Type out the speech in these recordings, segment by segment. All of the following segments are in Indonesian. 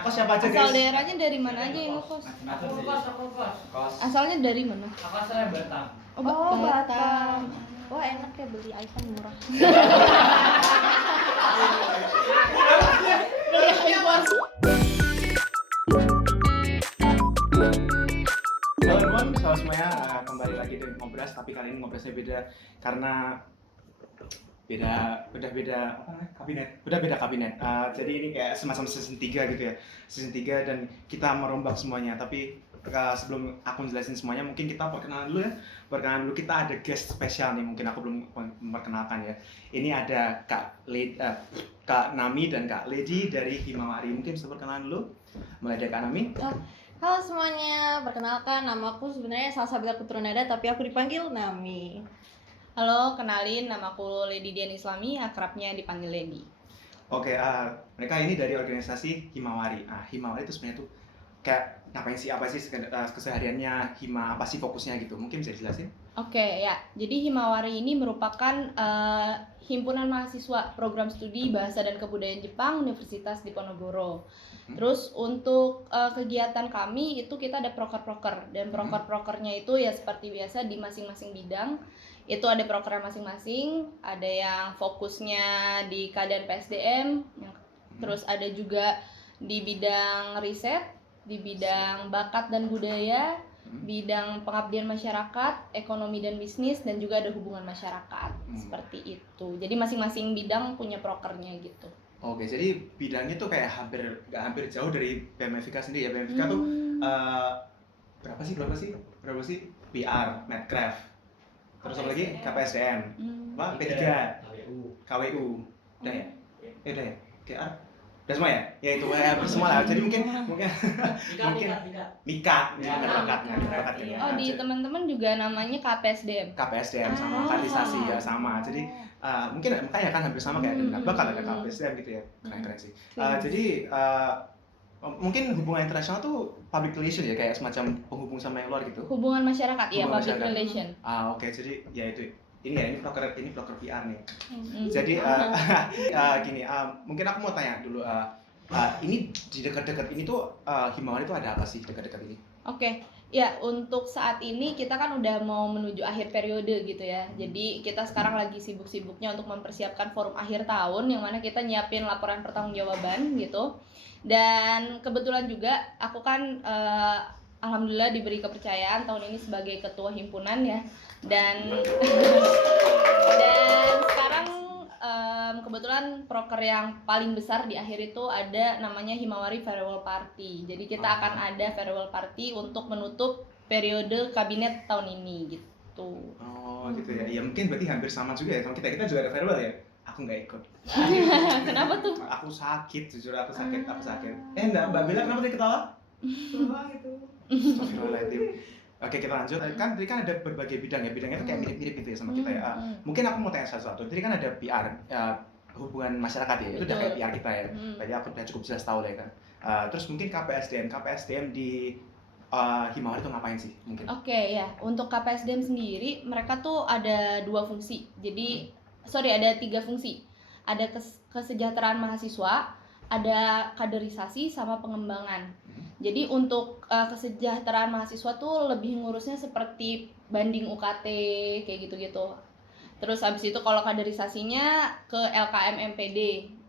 ngekos siapa aja guys? Asal daerahnya dari mana aja yang ngekos? Aku kos. Asalnya dari mana? Aku asalnya Batam. Oh, Batam. Wah enak ya beli iPhone murah. Halo teman-teman, selamat semuanya. Kembali lagi dengan Ngobras, tapi kali ini ngobrasnya beda karena beda kabinet. Jadi ini kayak semacam season 3 gitu ya. Season 3 dan kita merombak semuanya. Tapi sebelum aku jelasin semuanya, mungkin kita perkenalan dulu ya. Perkenalan dulu, kita ada guest spesial nih. Mungkin aku belum memperkenalkan ya. Ini ada Kak Nami dan Kak Lady dari Himawari. Mungkin bisa perkenalan dulu. Mulai dari Kak Nami. Halo semuanya, perkenalkan nama aku sebenarnya Salsabila Putranada tapi aku dipanggil Nami. Halo, kenalin nama aku Lady Dian Islami, akrabnya dipanggil Lady. Oke, mereka ini dari organisasi Himawari. Himawari itu sebenarnya tuh kayak ngapain sih, apa sih kesehariannya Hima, apa sih fokusnya gitu? Mungkin bisa dijelasin? Oke, ya. Jadi Himawari ini merupakan himpunan mahasiswa program studi Bahasa dan Kebudayaan Jepang Universitas Diponegoro. Terus untuk kegiatan kami itu kita ada proker-proker, dan proker-prokernya itu ya seperti biasa di masing-masing bidang. Itu ada proker masing-masing, ada yang fokusnya di keadaan PSDM, terus ada juga di bidang riset, di bidang bakat dan budaya, bidang pengabdian masyarakat, ekonomi dan bisnis, dan juga ada hubungan masyarakat. Seperti itu. Jadi masing-masing bidang punya prokernya gitu. Oke, jadi bidangnya tuh kayak hampir jauh dari BMFK sendiri ya. BMFK tuh berapa sih? PR, Medcraft. Terus apa lagi? KPSDM. P3, KWU. Udah ya? Udah ya? KR. Udah semua ya? Ya itu semua lah. Jadi mungkin Mika. Oh, di teman-teman juga namanya KPSDM. KPSDM sama kaderisasi ya sama. Jadi mungkin makanya kan hampir sama kayak dengan bakal ada KPSDM gitu ya. Keren sih. Jadi mungkin hubungan internasional tuh public relation ya, kayak semacam penghubung sama yang luar gitu. Hubungan masyarakat ya, public masyarakat. relation. Oke, jadi ya itu. Ini broker PR nih. Jadi gini, mungkin aku mau tanya dulu, ini di dekat-dekat ini tuh Himawari itu ada apa sih dekat-dekat ini? Oke, ya untuk saat ini kita kan udah mau menuju akhir periode gitu ya. Jadi kita sekarang lagi sibuk-sibuknya untuk mempersiapkan forum akhir tahun, yang mana kita nyiapin laporan pertanggungjawaban gitu. Dan kebetulan juga aku kan alhamdulillah diberi kepercayaan tahun ini sebagai ketua himpunan ya. Dan sekarang kebetulan proker yang paling besar di akhir itu ada namanya Himawari Farewell Party. Jadi kita akan ada farewell party untuk menutup periode kabinet tahun ini gitu. Oh gitu ya. Ya mungkin berarti hampir sama juga ya sama kita. Kita juga ada farewell ya. Aku nggak ikut. Kenapa tuh? Aku sakit, jujur aku sakit. Enggak, Mbak Bella kenapa tadi ketawa? Itu. Astagfirullahaladzim. Oke, kita lanjut. Tadi kan ada berbagai bidang ya. Bidangnya tuh kayak mirip-mirip gitu ya sama kita ya. Mungkin aku mau tanya sesuatu. Tadi kan ada PR, hubungan masyarakat ya. Itu udah kayak PR kita ya. Tadi aku udah cukup jelas tahu lah ya kan. Terus mungkin KPSDM di Himawari itu ngapain sih mungkin? Oke ya, untuk KPSDM sendiri mereka tuh ada dua fungsi. Ada 3 fungsi. Ada kesejahteraan mahasiswa, ada kaderisasi sama pengembangan. Jadi untuk kesejahteraan mahasiswa tuh lebih ngurusnya seperti banding UKT kayak gitu-gitu. Terus habis itu kalau kaderisasinya ke LKM MPD.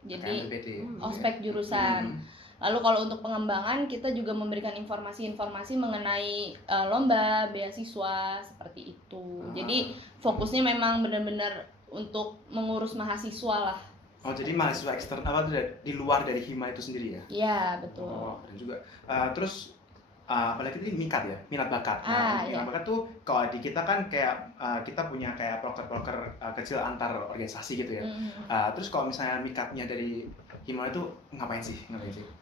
Jadi ospek jurusan. Lalu kalau untuk pengembangan kita juga memberikan informasi-informasi mengenai lomba, beasiswa seperti itu. Jadi fokusnya memang benar-benar untuk mengurus mahasiswa lah. Oh, jadi mahasiswa eksternal itu di luar dari Hima itu sendiri ya? Iya, betul. Oh, keren juga. Terus apalagi tadi minat bakat. Iya. Bakat tuh kalau di kita kan kayak kita punya kayak proker-proker kecil antar organisasi gitu ya. Terus kalau misalnya mikatnya dari Hima itu ngapain sih?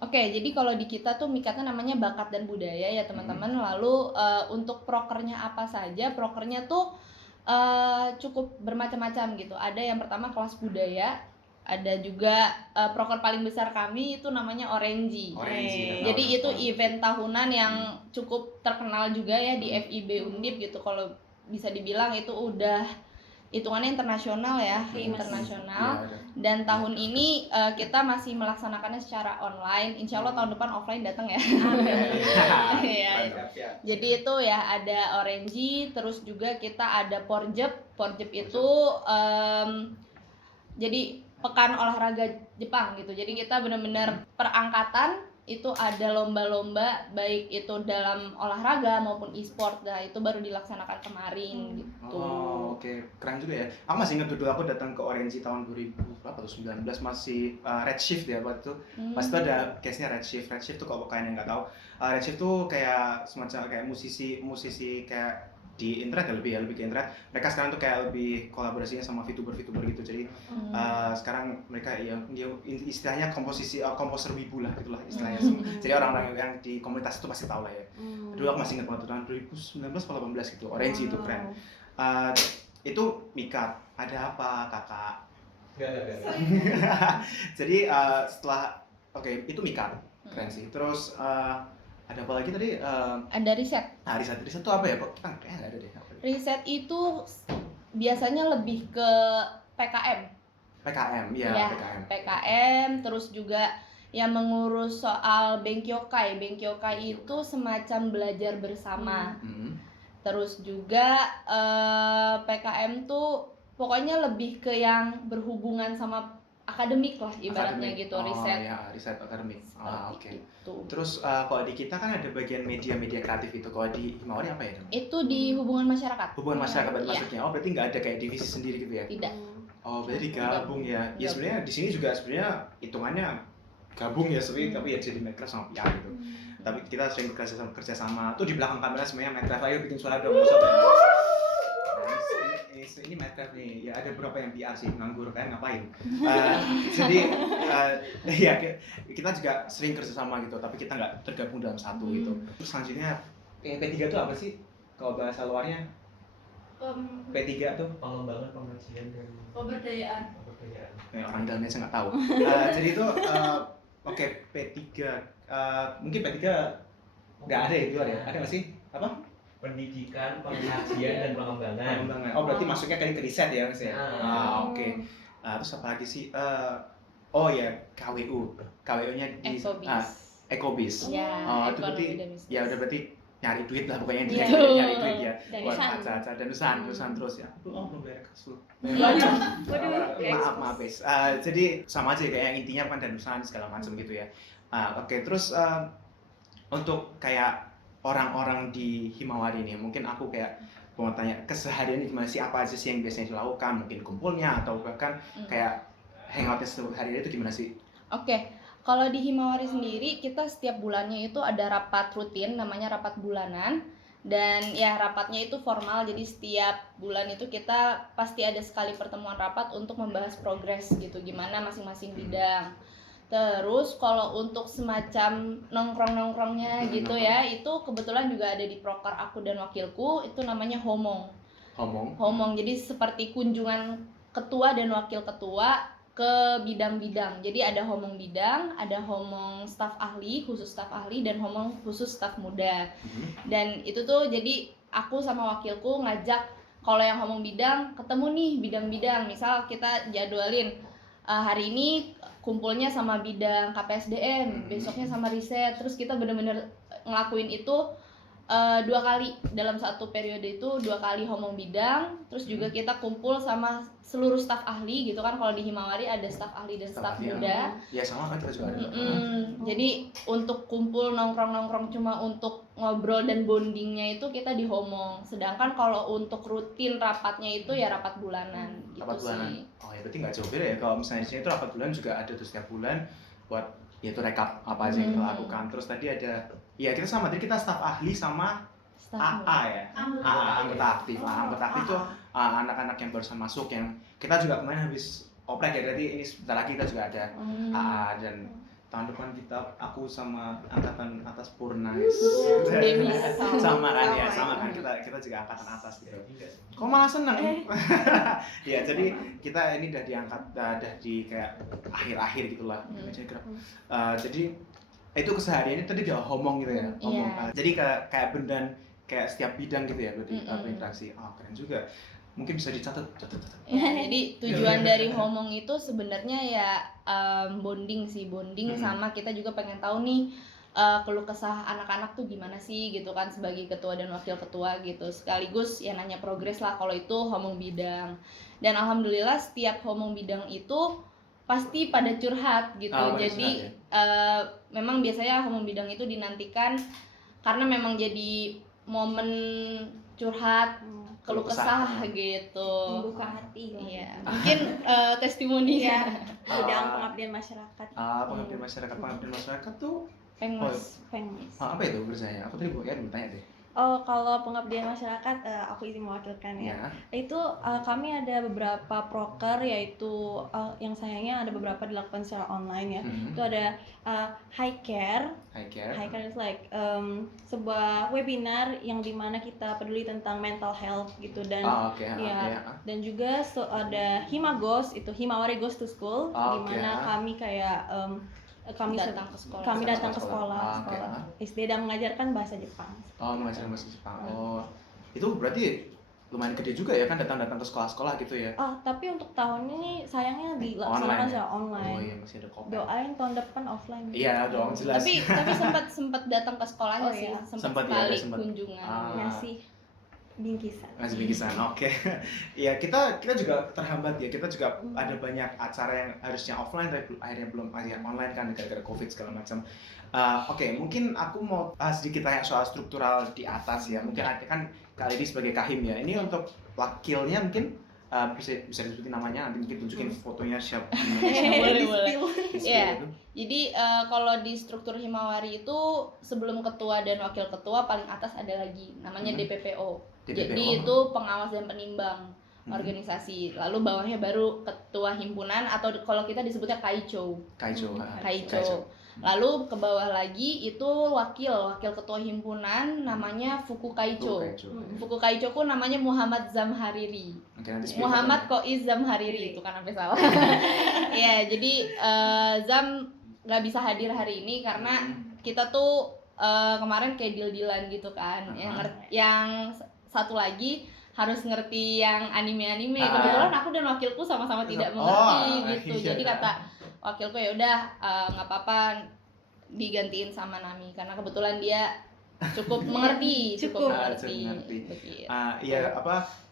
Oke, jadi kalau di kita tuh mikatnya namanya bakat dan budaya ya teman-teman. Lalu untuk prokernya apa saja? Prokernya tuh cukup bermacam-macam gitu. Ada yang pertama kelas budaya. Ada juga proker paling besar kami itu namanya Orange. Jadi itu event tahunan yang cukup terkenal juga ya di FIB Undip gitu. Kalau bisa dibilang itu udah hitungannya internasional ya, Iya, internasional. Iya, ada. Dan tahun ini kita masih melaksanakannya secara online. Insya Allah tahun depan offline datang ya. Iya. Jadi itu ya ada Orange, terus juga kita ada Porjep. Porjep itu jadi pekan olahraga Jepang gitu. Jadi kita benar-benar perangkatan itu ada lomba-lomba baik itu dalam olahraga maupun e-sport. Nah, itu baru dilaksanakan kemarin gitu. Oh, oke. Keren juga ya. Aku masih ingat dulu aku datang ke Orange tahun 2019 masih Red Shift ya waktu itu. Pas itu ada case-nya Red Shift. Red Shift tuh kalau kalian yang nggak tahu, Red Shift tuh kayak semacam kayak musisi kayak di internet ya, lebih ke internet. Mereka sekarang tuh kayak lebih kolaborasinya sama VTuber gitu. Jadi sekarang mereka ya istilahnya komposer wibu lah gitulah istilahnya. Jadi orang-orang yang di komunitas itu pasti tahu lah ya. Dulu aku masih ingat banget tahun 2019 atau 18 gitu. Orange itu keren. Itu Mika, ada apa kakak? Gak. Jadi setelah itu Mika, keren sih. Terus ada apa lagi tadi? Ada riset. Nah, riset itu apa ya? Kok kita kayaknya nggak ada deh. Riset itu biasanya lebih ke PKM. PKM, ya, Ya, PKM. PKM, terus juga yang mengurus soal Benkyokai. Benkyokai itu semacam belajar bersama. Terus juga PKM tuh pokoknya lebih ke yang berhubungan sama akademik lah ibaratnya Akademik. gitu, riset. Ya, riset akademik. Oke. Itu. Terus kalau di kita kan ada bagian media kreatif itu. Kalau di Himawari apa ya? Itu di hubungan masyarakat. Hubungan masyarakat Iya. maksudnya. Oh, berarti nggak ada kayak divisi sendiri gitu ya? Tidak. Oh, berarti digabung ya. Ya sebenarnya di sini juga sebenarnya hitungannya gabung ya sebenarnya, tapi ya jadi Minecraft sama PR gitu. Tapi kita sering kerja sama. Tuh di belakang kamera sebenarnya Minecraft, ayo bikin suara dong. Ini Minecraft nih, ya ada beberapa yang PR sih, nganggur kan ngapain. Jadi ya kita juga sering kerja sama gitu, tapi kita nggak tergabung dalam satu gitu. Terus selanjutnya P3 itu apa sih? Kalau bahasa luarnya P3 tuh Pengembangan pengkajian dan Pemberdayaan. pemberdayaan. orang dalamnya saya nggak tahu. Jadi itu oke, P3 mungkin P3 nggak ada ya di luar ya? Ada nggak sih? Apa? Pendidikan, pengkajian dan pengembangan. Pengembangan. Oh berarti masuknya kayak ke riset ya Mas ya? Oke. Terus apa lagi sih? Oh ya KWU. KWU-nya di Ekobis. Ya, Itu berarti ya udah berarti nyari duit lah pokoknya Iya. nyari duit ya. Buat Danusan. acara danusan terus ya. Oh belum bayar kas lu. Waduh, Maaf guys. Jadi sama aja kayak yang intinya kan danusan segala macam gitu ya. Oke, terus untuk kayak orang-orang di Himawari nih, mungkin aku kayak mau tanya keseharian gimana sih, apa aja sih yang biasanya dilakukan, mungkin kumpulnya atau bahkan kayak hangoutnya setiap hari itu gimana sih? Oke, kalau di Himawari sendiri kita setiap bulannya itu ada rapat rutin namanya rapat bulanan. Dan ya rapatnya itu formal, jadi setiap bulan itu kita pasti ada sekali pertemuan rapat untuk membahas progres gitu, gimana masing-masing bidang. Terus kalau untuk semacam nongkrong-nongkrongnya gitu ya, itu kebetulan juga ada di proker aku dan wakilku, itu namanya homong. Homong, jadi seperti kunjungan ketua dan wakil ketua ke bidang-bidang. Jadi ada homong bidang, ada homong staf ahli, khusus staf ahli, dan homong khusus staf muda. Dan itu tuh jadi aku sama wakilku ngajak, kalau yang homong bidang ketemu nih bidang-bidang, misal kita jadwalin hari ini kumpulnya sama bidang KPSDM, besoknya sama riset, terus kita bener-bener ngelakuin itu 2 kali dalam satu periode itu, 2 kali homong bidang, terus juga kita kumpul sama seluruh staf ahli gitu kan. Kalau di Himawari ada staf ahli dan staf muda. Ya sama kan kita juga ada. Jadi untuk kumpul nongkrong-nongkrong cuma untuk ngobrol dan bondingnya itu kita di homong. Sedangkan kalau untuk rutin rapatnya itu ya rapat bulanan gitu Rapat bulanan. sih. Oh ya berarti nggak jauh beda ya. Kalau misalnya di sini itu rapat bulan juga ada tuh setiap bulan buat yaitu rekap apa aja yang kita lakukan. Terus tadi ada, ya kita sama, tadi kita staf ahli sama Staf AA muda. ya, anggota aktif. Anggota aktif itu anak-anak yang barusan masuk, yang kita juga kemarin habis oprek ya, berarti ini sebentar lagi kita juga ada AA, dan tahun depan aku sama angkatan atas Purna sama kan ya, sama kan kita juga angkatan atas gitu. Kok malah seneng? Ya jadi kita ini udah diangkat, udah di kayak akhir-akhir gitulah. Jadi itu kesehariannya tadi dia ngomong gitu ya, ngomong. Jadi kayak bendan kayak setiap bidang gitu ya berarti berinteraksi. Oh keren juga. mungkin bisa dicatat. Ya, jadi tujuan dari Homong itu sebenarnya ya bonding sama kita juga pengen tahu nih keluh kesah anak-anak tuh gimana sih gitu kan sebagai ketua dan wakil ketua gitu. Sekaligus ya nanya progres lah kalau itu Homong bidang. Dan alhamdulillah setiap Homong bidang itu pasti pada curhat gitu. Jadi memang biasanya Homong bidang itu dinantikan karena memang jadi momen curhat, keluh kesah gitu. Membuka hati lah. Iya, mungkin testimoni Iya. Bidang pengabdian masyarakat. Pengabdian masyarakat tuh Pengmas. Pengmas. apa itu kerjanya? Aku tadi belum tanya deh. Oh, kalau pengabdian masyarakat aku izin mewakilkan ya. Itu kami ada beberapa proker, yaitu yang sayangnya ada beberapa dilakukan secara online ya. Itu ada High Care. High Care is like sebuah webinar yang dimana kita peduli tentang mental health gitu, dan dan juga ada Himagos, itu Himawari Goes to School, dimana kami kayak kami datang ke sekolah SD dan mengajarkan bahasa Jepang. Mengajarkan bahasa Jepang. Itu berarti lumayan gede juga ya kan, datang ke sekolah-sekolah gitu ya. Tapi untuk tahun ini sayangnya dilaksanakan secara online. Oh iya, masih ada COVID. Doain tahun depan offline. Iya dong, jelas. Tapi sempat datang ke sekolahnya sih, sempat sekali kunjungan. Ngasih bingkisan. Oke. Ya kita juga terhambat ya. Kita juga ada banyak acara yang harusnya offline tapi akhirnya belum online kan gara-gara COVID segala macam. Oke, mungkin aku mau sedikit tanya soal struktural di atas ya. Mungkin kan kali ini sebagai Kahim ya. Ini untuk wakilnya mungkin bisa disebutin namanya, nanti mungkin tunjukin fotonya siapa. Boleh. Iya. Jadi kalau di struktur Himawari itu sebelum ketua dan wakil ketua paling atas ada lagi namanya DPPO. Jadi itu pengawas dan penimbang organisasi. Lalu bawahnya baru ketua himpunan atau kalau kita disebutnya Kaicho. Lalu ke bawah lagi itu wakil ketua himpunan namanya Fuku Kaicho. Fuku Kaicho ku namanya Muhammad Zamhariri. Muhammad Koiz Zamhariri, itu kan sampai salah. Ya, jadi Zam nggak bisa hadir hari ini karena kita tuh kemarin kayak deal-dealan gitu kan. Yang satu lagi harus ngerti yang anime-anime. Kebetulan aku dan wakilku sama-sama tidak mengerti gitu. Jadi kata wakilku ya udah nggak apa-apa digantiin sama Nami karena kebetulan dia cukup mengerti. Iya,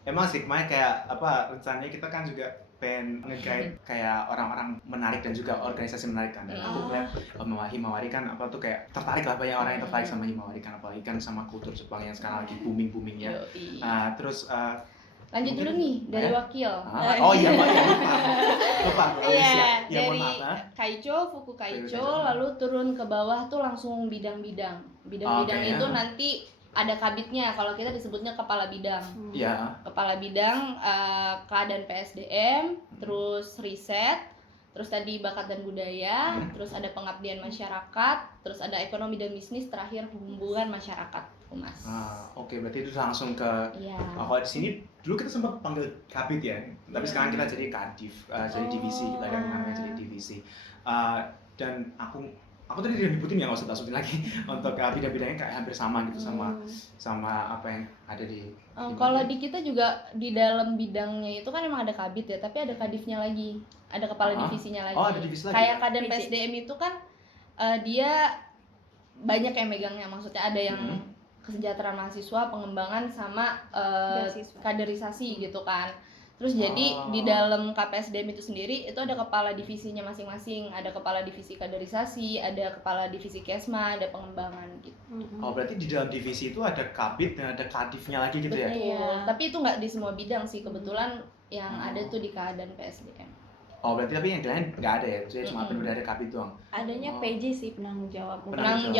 emang sih kemarin kayak rencananya kita kan juga pengen nge-guide kayak orang-orang menarik dan juga organisasi menarik kan. Dan aku melihat Himawari kan kayak tertarik lah, banyak orang yang tertarik sama Himawari kan, apalagi kan sama kultur Jepang yang sekarang lagi booming-boomingnya. Terus lanjut dulu nih dari wakil. Lupa. Dari Kaicho, Fuku Kaicho, lalu turun ke bawah tuh langsung bidang-bidang. Bidang-bidang itu nanti ada kabitnya, kalau kita disebutnya kepala bidang. Kepala bidang keadaan PSDM, terus riset, terus tadi bakat dan budaya, terus ada pengabdian masyarakat, terus ada ekonomi dan bisnis, terakhir hubungan masyarakat humas. Oke, berarti itu langsung ke kalau di sini dulu kita sempat panggil kabit ya, tapi sekarang kita jadi kadif, jadi divisi, kita kan namanya jadi divisi. Dan aku tadi udah nyebutin ya, nggak usah sebutin lagi. Untuk bidang-bidangnya kayak hampir sama gitu, sama apa yang ada di kalau di kita juga di dalam bidangnya itu kan emang ada kabit ya, tapi ada kadifnya lagi, ada kepala divisinya lagi. Ada divisi lagi. Kayak Kadin PSDM itu kan dia banyak yang megangnya, maksudnya ada yang kesejahteraan mahasiswa, pengembangan sama kaderisasi gitu kan. Terus jadi di dalam KPSDM itu sendiri itu ada kepala divisinya masing-masing, ada kepala divisi kaderisasi, ada kepala divisi kesma, ada pengembangan gitu. Berarti di dalam divisi itu ada kabit dan ada kadifnya lagi gitu ya? Betul. Tapi itu nggak di semua bidang sih, kebetulan yang ada tuh di keadaan PSDM. Berarti yang lain nggak ada ya? Jadi cuma benar ada kabit doang? Adanya PJ sih, penanggung jawab proker. Penanggung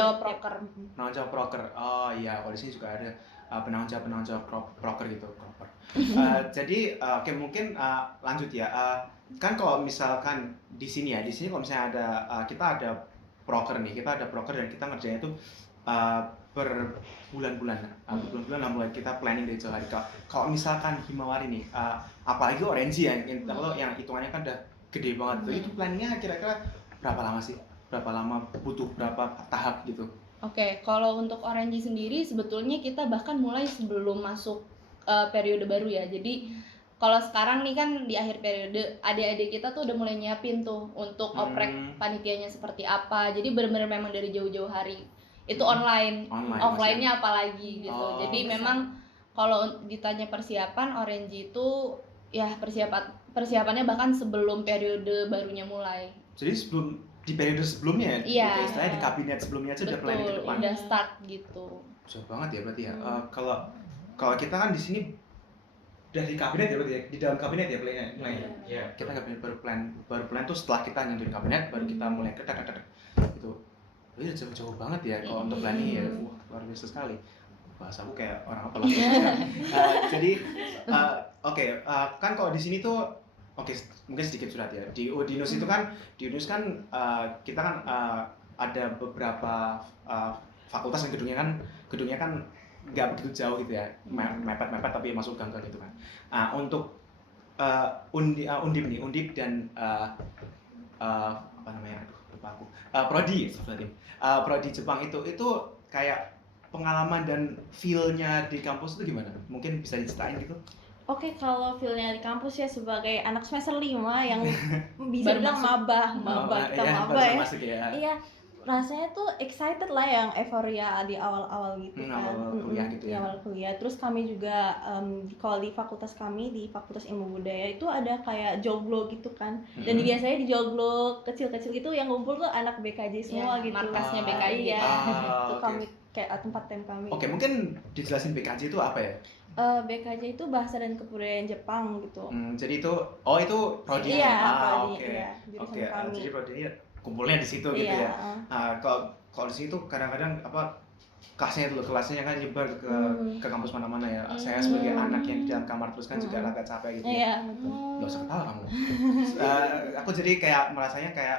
jawab proker. Iya, kalau di sini juga ada penanggung jawab proker gitu. Jadi mungkin lanjut ya. Kan kalau misalkan di sini kalau misalnya ada kita ada proker nih, dan kita ngerjainnya itu berbulan-bulan mulai kita planning dari jauh hari. Kalau misalkan Himawari nih, apalagi Orange yang hitungannya kan udah gede banget tuh, itu planningnya kira-kira berapa lama sih? Berapa lama butuh berapa tahap gitu? Oke, kalau untuk Orange sendiri sebetulnya kita bahkan mulai sebelum masuk periode baru ya. Jadi kalau sekarang nih kan di akhir periode adik-adik kita tuh udah mulai nyiapin tuh untuk oprek panitianya seperti apa. Jadi benar-benar memang dari jauh-jauh hari itu online. Offline-nya apalagi gitu. Jadi memang kalau ditanya persiapan, Orange itu ya persiapannya bahkan sebelum periode barunya mulai. Jadi di periode sebelumnya, Iya. Istilahnya di kabinet sebelumnya aja udah planning ke depan. Udah start gitu. Jauh banget ya berarti ya. Kalau kita kan di sini udah di kabinet ya berarti ya, di dalam kabinet ya plannya. Iya. Kita kabinet baru plan tuh setelah kita nyentuhin kabinet baru kita mulai gitu. Itu jauh banget ya kalau untuk planning ya. Wah, luar biasa sekali. Bahasa aku kayak orang apa lah. Jadi kan kalau di sini tuh mungkin sedikit surat ya. Di Udinus itu kan kita kan ada beberapa fakultas yang gedungnya kan nggak begitu jauh gitu ya, mepet tapi masuk gang gitu kan. Untuk Undip dan apa namanya, lupa aku, Prodi Jepang itu kayak pengalaman dan feel-nya di kampus itu gimana? Mungkin bisa diceritain gitu? Oke, kalau feel-nya di kampus ya sebagai anak semester 5 yang bisa Baru bilang maba kita maba ya. Masuk ya. Iya, rasanya tuh excited lah, yang euforia di awal-awal gitu kan. Awal kuliah gitu ya. Di awal kuliah. Terus kami juga kalau di fakultas kami, di Fakultas Ilmu Budaya itu ada kayak joglo gitu kan. Dan biasanya di joglo kecil-kecil gitu yang ngumpul tuh anak BKJ semua Ya, gitu. markasnya BKJ. Iya. Itu Oke. kami kayak tempat tem kami. Oke, mungkin dijelasin BKJ itu apa ya? BKJ itu Bahasa dan Kebudayaan Jepang gitu. Jadi itu prodi. Iya, prodi. Oke. Iya, jurusan Oke, kami. jadi prodinya kumpulnya di situ gitu Iya, ya. Kalau di situ kadang-kadang kelasnya kan nyebar ke kampus mana-mana ya. Saya sebagai anak yang di dalam kamar terus kan juga agak capek gitu. Iya, betul. Gak usah ketawa kamu. Aku jadi kayak merasanya kayak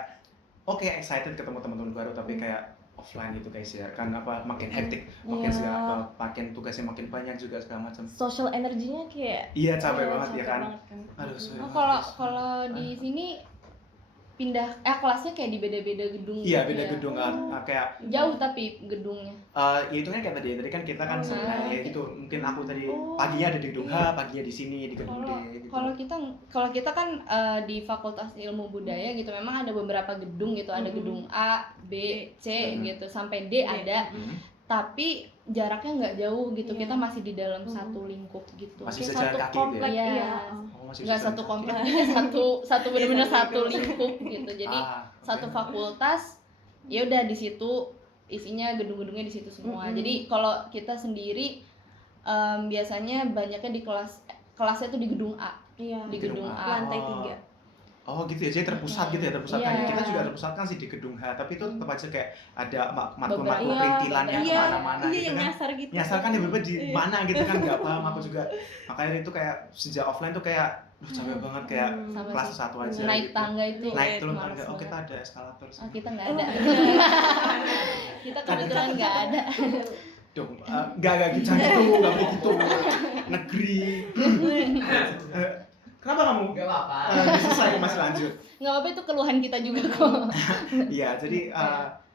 excited ketemu teman-teman baru tapi kayak offline gitu guys ya. Kan makin hektik, makin tugasnya makin banyak juga segala macam. Social energinya kayak Iya, capek banget ya kan. kan. Aduh, sorry. Kalau di sini pindah kelasnya kayak di beda-beda gedung. Iya, gitu beda ya. gedung kan. Kayak Jauh tapi gedungnya. ya itu kan kayak tadi kan kita kan sebenarnya gitu. Mungkin aku tadi paginya ada di gedung H, paginya di sini di gedung D gitu. Kalau kita kan di Fakultas Ilmu Budaya gitu memang ada beberapa gedung gitu, ada gedung A, B, C gitu sampai D ada. Tapi jaraknya nggak jauh gitu. Iya. Kita masih di dalam satu lingkup gitu. Masih Kayak bisa jalan satu kaki komplek, gitu ya. Iya. Masih Nggak bisa satu jalan komplek, kaki. satu benar-benar Iya, satu satu lingkup gitu. Jadi satu Oke. fakultas ya udah di situ isinya gedung-gedungnya di situ semua. Jadi kalau kita sendiri biasanya banyaknya di kelasnya tuh di gedung A. Iya. Di gedung A. Lantai 3. Oh gitu ya, jadi terpusat gitu ya, terpusatkan. Iya. Kita juga terpusatkan sih di gedung H, tapi itu tetap aja kayak ada matkul Beberapa- perintilan yang Iya, kemana-mana iya gitu yang kan. nyasar gitu. Nyasar kan tiba-tiba di mana gitu kan, nggak paham aku juga. Makanya itu kayak sejak offline tuh kayak capek banget kayak Sama kelas sih. 1 aja Naik gitu. tangga itu Naik turun males tangga. Oh, banget. kita ada eskalator sih. Oh, kita nggak ada. Kita kebetulan nggak ada. Dong, nggak gitu, jangan gitu, nggak boleh gitu. Negeri. Kenapa kamu? Gak apa-apa. Selesai masih lanjut. Nggak apa-apa, itu keluhan kita juga kok. Iya, jadi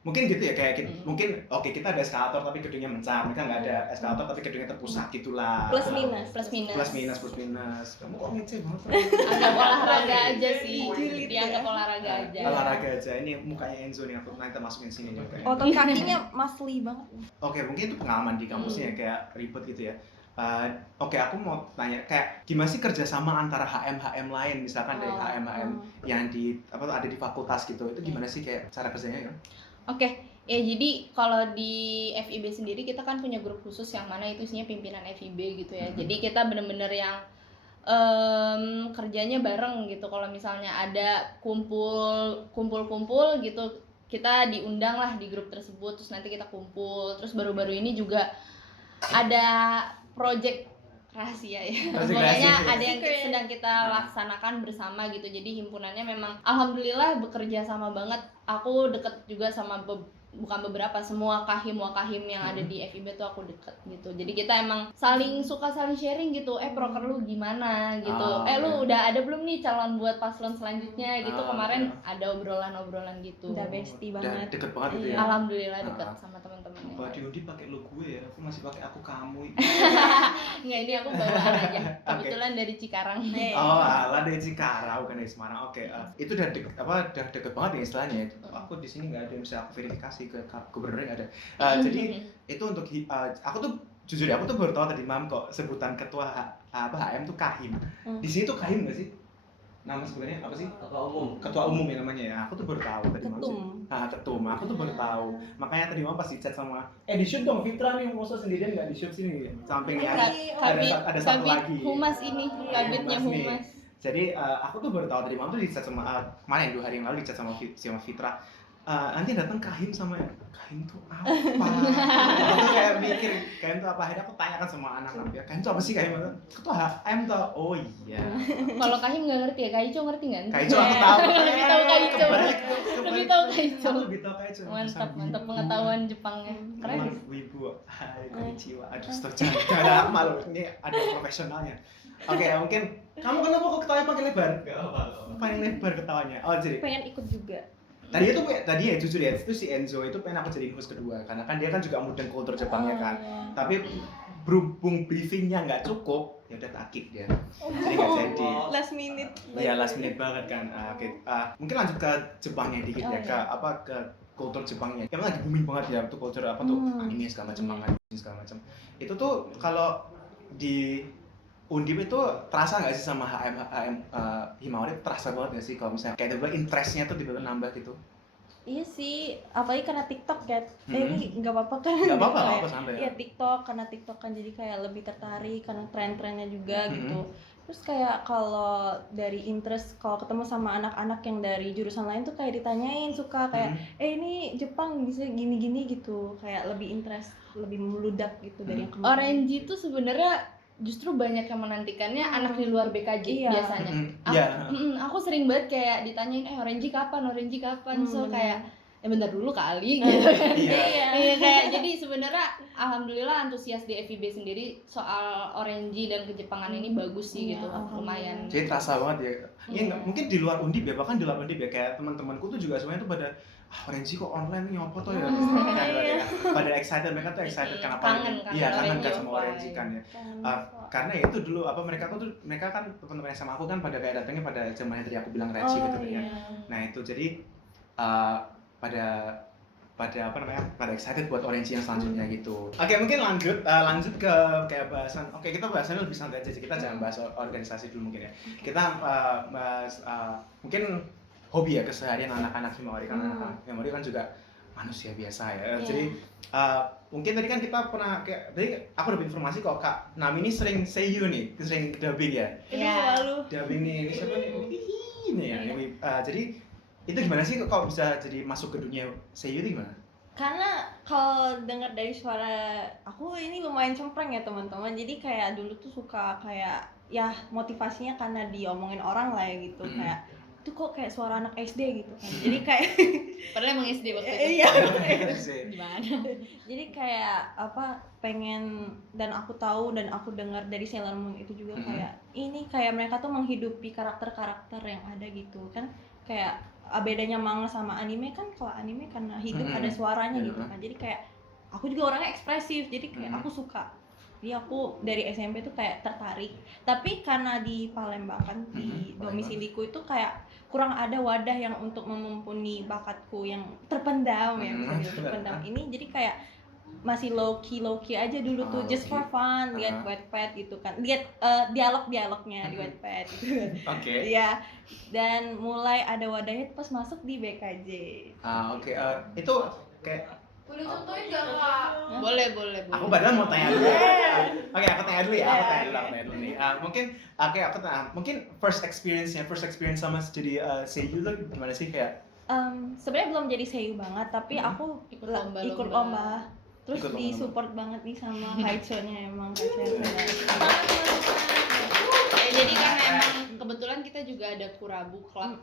mungkin gitu ya kayak mungkin kita ada eskalator tapi gedungnya mencang, kita nggak ada eskalator tapi gedungnya terpusat gitulah. Plus minus. Plus minus. Plus minus. Kamu kok ngeceh banget? Agak olahraga aja sih. Julid Dianggap ya. olahraga aja. Olahraga aja. Ini mukanya Enzo nih, aku nanti kita masukin sini juga. Otot kakinya masli banget. Oke, mungkin itu pengalaman di kampusnya kayak ribet gitu ya. Aku mau tanya kayak gimana sih kerjasama antara HM lain, misalkan dari HM yang ada di fakultas gitu, itu gimana sih kayak cara kerjanya ya? Oke, ya jadi kalau di FIB sendiri kita kan punya grup khusus yang mana itu isinya pimpinan FIB gitu ya. Jadi kita bener-bener yang kerjanya bareng gitu. Kalau misalnya ada kumpul gitu, kita diundang lah di grup tersebut, terus nanti kita kumpul. Terus baru-baru ini juga ada project rahasia ya. Project Pokoknya rahasia. ada yang sedang kita laksanakan bersama gitu. Jadi himpunannya memang alhamdulillah bekerja sama banget. Aku deket juga sama bukan beberapa, semua kahim yang ada di FIB tuh aku deket gitu. Jadi kita emang saling sharing gitu. Proker lu gimana gitu. Lu udah ada belum nih calon buat paslon selanjutnya gitu. Kemarin ada obrolan-obrolan gitu. Udah bestie Udah banget. deket banget gitu ya. Alhamdulillah deket sama teman-teman. Kalau diundi pakai lo gue ya, aku masih pakai aku kamu. Nggak, ini aku bawaan aja. Kebetulan dari Cikarang. Oh, alah dari Cikarang bukan dari Semarang. Oke, itu udah deket banget ya istilahnya. Aku di sini nggak ada yang bisa aku verifikasi ke gubernur nggak ada. Jadi itu untuk aku tuh jujur ya, aku tuh baru tahu tadi Mam kok sebutan ketua HM tuh Kahim. Di sini tuh Kahim nggak sih? Nama sebenarnya apa sih? Ketua umum ya namanya ya. Aku tuh baru tahu tadi Mam sih. Ketum. Aku tuh baru tahu. Makanya tadi Mam pas di chat sama di shoot dong Fitra nih, masa sendirian nggak di shoot sini. Sampingnya ada satu lagi. Humas ini, kabitnya Humas nih. Humas. Jadi aku tuh baru tahu tadi Mam tuh di chat sama kemarin 2 hari yang lalu di chat sama Fitra. Nanti datang Kahim sama Kahim tuh apa? Aku kayak mikir Kahim tuh apa? Akhirnya aku tanyakan sama anak-anak ya. Kahim tuh apa sih Kahim? Ketua HM tuh. Oh iya. Kalau Kahim nggak ngerti ya, Kaico ngerti nggak? Kaico aku tahu. Lebih tahu Kaico. Lebih tahu Kaico. Aku lebih tahu Kaico. Mantap pengetahuan Jepangnya. Keren. Emang wibu. Hai konnichiwa. Aduh, stop jangan malu. Ini ada profesionalnya. Oke, mungkin kamu kenapa kok ketawanya pakai lebar? Gak apa-apa. Paling lebar ketawanya. Oh, jadi pengen ikut juga. Tadi ya jujur ya, itu si Enzo itu pengen aku jadiin host kedua karena kan dia kan juga mudeng kultur Jepangnya kan. Tapi berhubung briefingnya nggak cukup, ya udah takik dia. Jadi nggak jadi. Last minute. Iya last minute banget kan. Mungkin lanjut ke Jepangnya dikit ya, ke kultur Jepangnya. Yang lagi booming banget ya, tuh kultur apa tuh anime segala macam, manga segala macam. Itu tuh kalau di Undip itu terasa nggak sih sama HM Himawari, terasa banget nggak sih kalau misalnya kayak tiba-tiba interestnya tuh tiba-tiba nambah gitu? Iya sih, apalagi karena TikTok ya. Ini nggak apa-apa kan? Nggak apa-apa sampai. Iya TikTok, karena TikTok kan jadi kayak lebih tertarik karena tren-trennya juga gitu. Terus kayak kalau dari interest, kalau ketemu sama anak-anak yang dari jurusan lain tuh kayak ditanyain suka kayak, ini Jepang bisa gini-gini gitu, kayak lebih interest, lebih meludak gitu dari yang kemarin. Orange itu sebenarnya justru banyak yang menantikannya anak di luar BKJ biasanya. Aku sering banget kayak ditanyain Orange kapan? So kayak bentar dulu kali gitu kan. Iya kayak jadi sebenarnya alhamdulillah antusias di FIB sendiri soal Orange dan kejepangan ini bagus sih gitu, lumayan. Jadi terasa banget ya. Iya mungkin di luar Undip ya, bahkan di luar Undip ya kayak teman-temanku tuh juga semuanya tuh pada Orange kok online nih apa tuh ya. Pada excited, mereka tuh excited karena kangen kan sama Orange kan ya. Karena ya itu dulu mereka kan teman-teman sama aku kan pada kayak datangnya pada zaman yang tadi aku bilang Rechi gitu ya. Nah itu jadi pada excited buat Orange yang selanjutnya gitu. Oke, mungkin lanjut ke kayak bahasan. Oke, kita bahasannya lebih santai aja. Kita jangan bahas organisasi dulu mungkin ya. Kita bahas mungkin hobi ya, keseharian anak-anak Himawari. Karena anak-anak Himawari kan juga manusia biasa ya. Jadi mungkin tadi kan kita pernah tadi aku dapat informasi kok Kak Nami ini sering seiyu nih, sering dubbing ya. Iya. Dubbing nih, ini siapa nih? Ini ya. Jadi itu gimana sih kok bisa jadi masuk ke dunia seiyu itu gimana? Karena kalau dengar dari suara aku ini lumayan cempreng ya teman-teman. Jadi kayak dulu tuh suka kayak ya motivasinya karena diomongin orang lah ya gitu, kayak itu kok kayak suara anak SD gitu kan. Jadi kayak padahal emang SD waktu itu. Iya. Gimana? Jadi kayak pengen, dan aku tahu dan aku dengar dari Sailor Moon itu juga kayak ini kayak mereka tuh menghidupi karakter-karakter yang ada gitu kan. Kayak bedanya manga sama anime kan, kalau anime karena hidup ada suaranya gitu kan. Jadi kayak aku juga orangnya ekspresif, jadi kayak aku suka. Jadi aku dari SMP tuh kayak tertarik. Tapi karena di Palembang kan, di domisiliku itu kayak kurang ada wadah yang untuk memumpuni bakatku yang terpendam ya, terpendam ini. Jadi kayak masih low key aja dulu tuh, just for fun, lihat Wattpad gitu kan, lihat dialognya di Wattpad gitu. Oke. Iya. Dan mulai ada wadahnya pas masuk di BKJ. Itu kayak Boleh contohin nggak Kak? Boleh. aku padahal mau tanya dulu. Oke, aku tanya dulu ya. Aku tanya dulu nih. Mungkin first experience sama jadi seiyu tuh gimana sih kayak? Sebenarnya belum jadi seiyu banget, tapi aku ikut lomba. Terus disupport banget nih sama Kaicho-nya, emang Kaicho. Jadi karena emang kebetulan kita juga ada Kurabu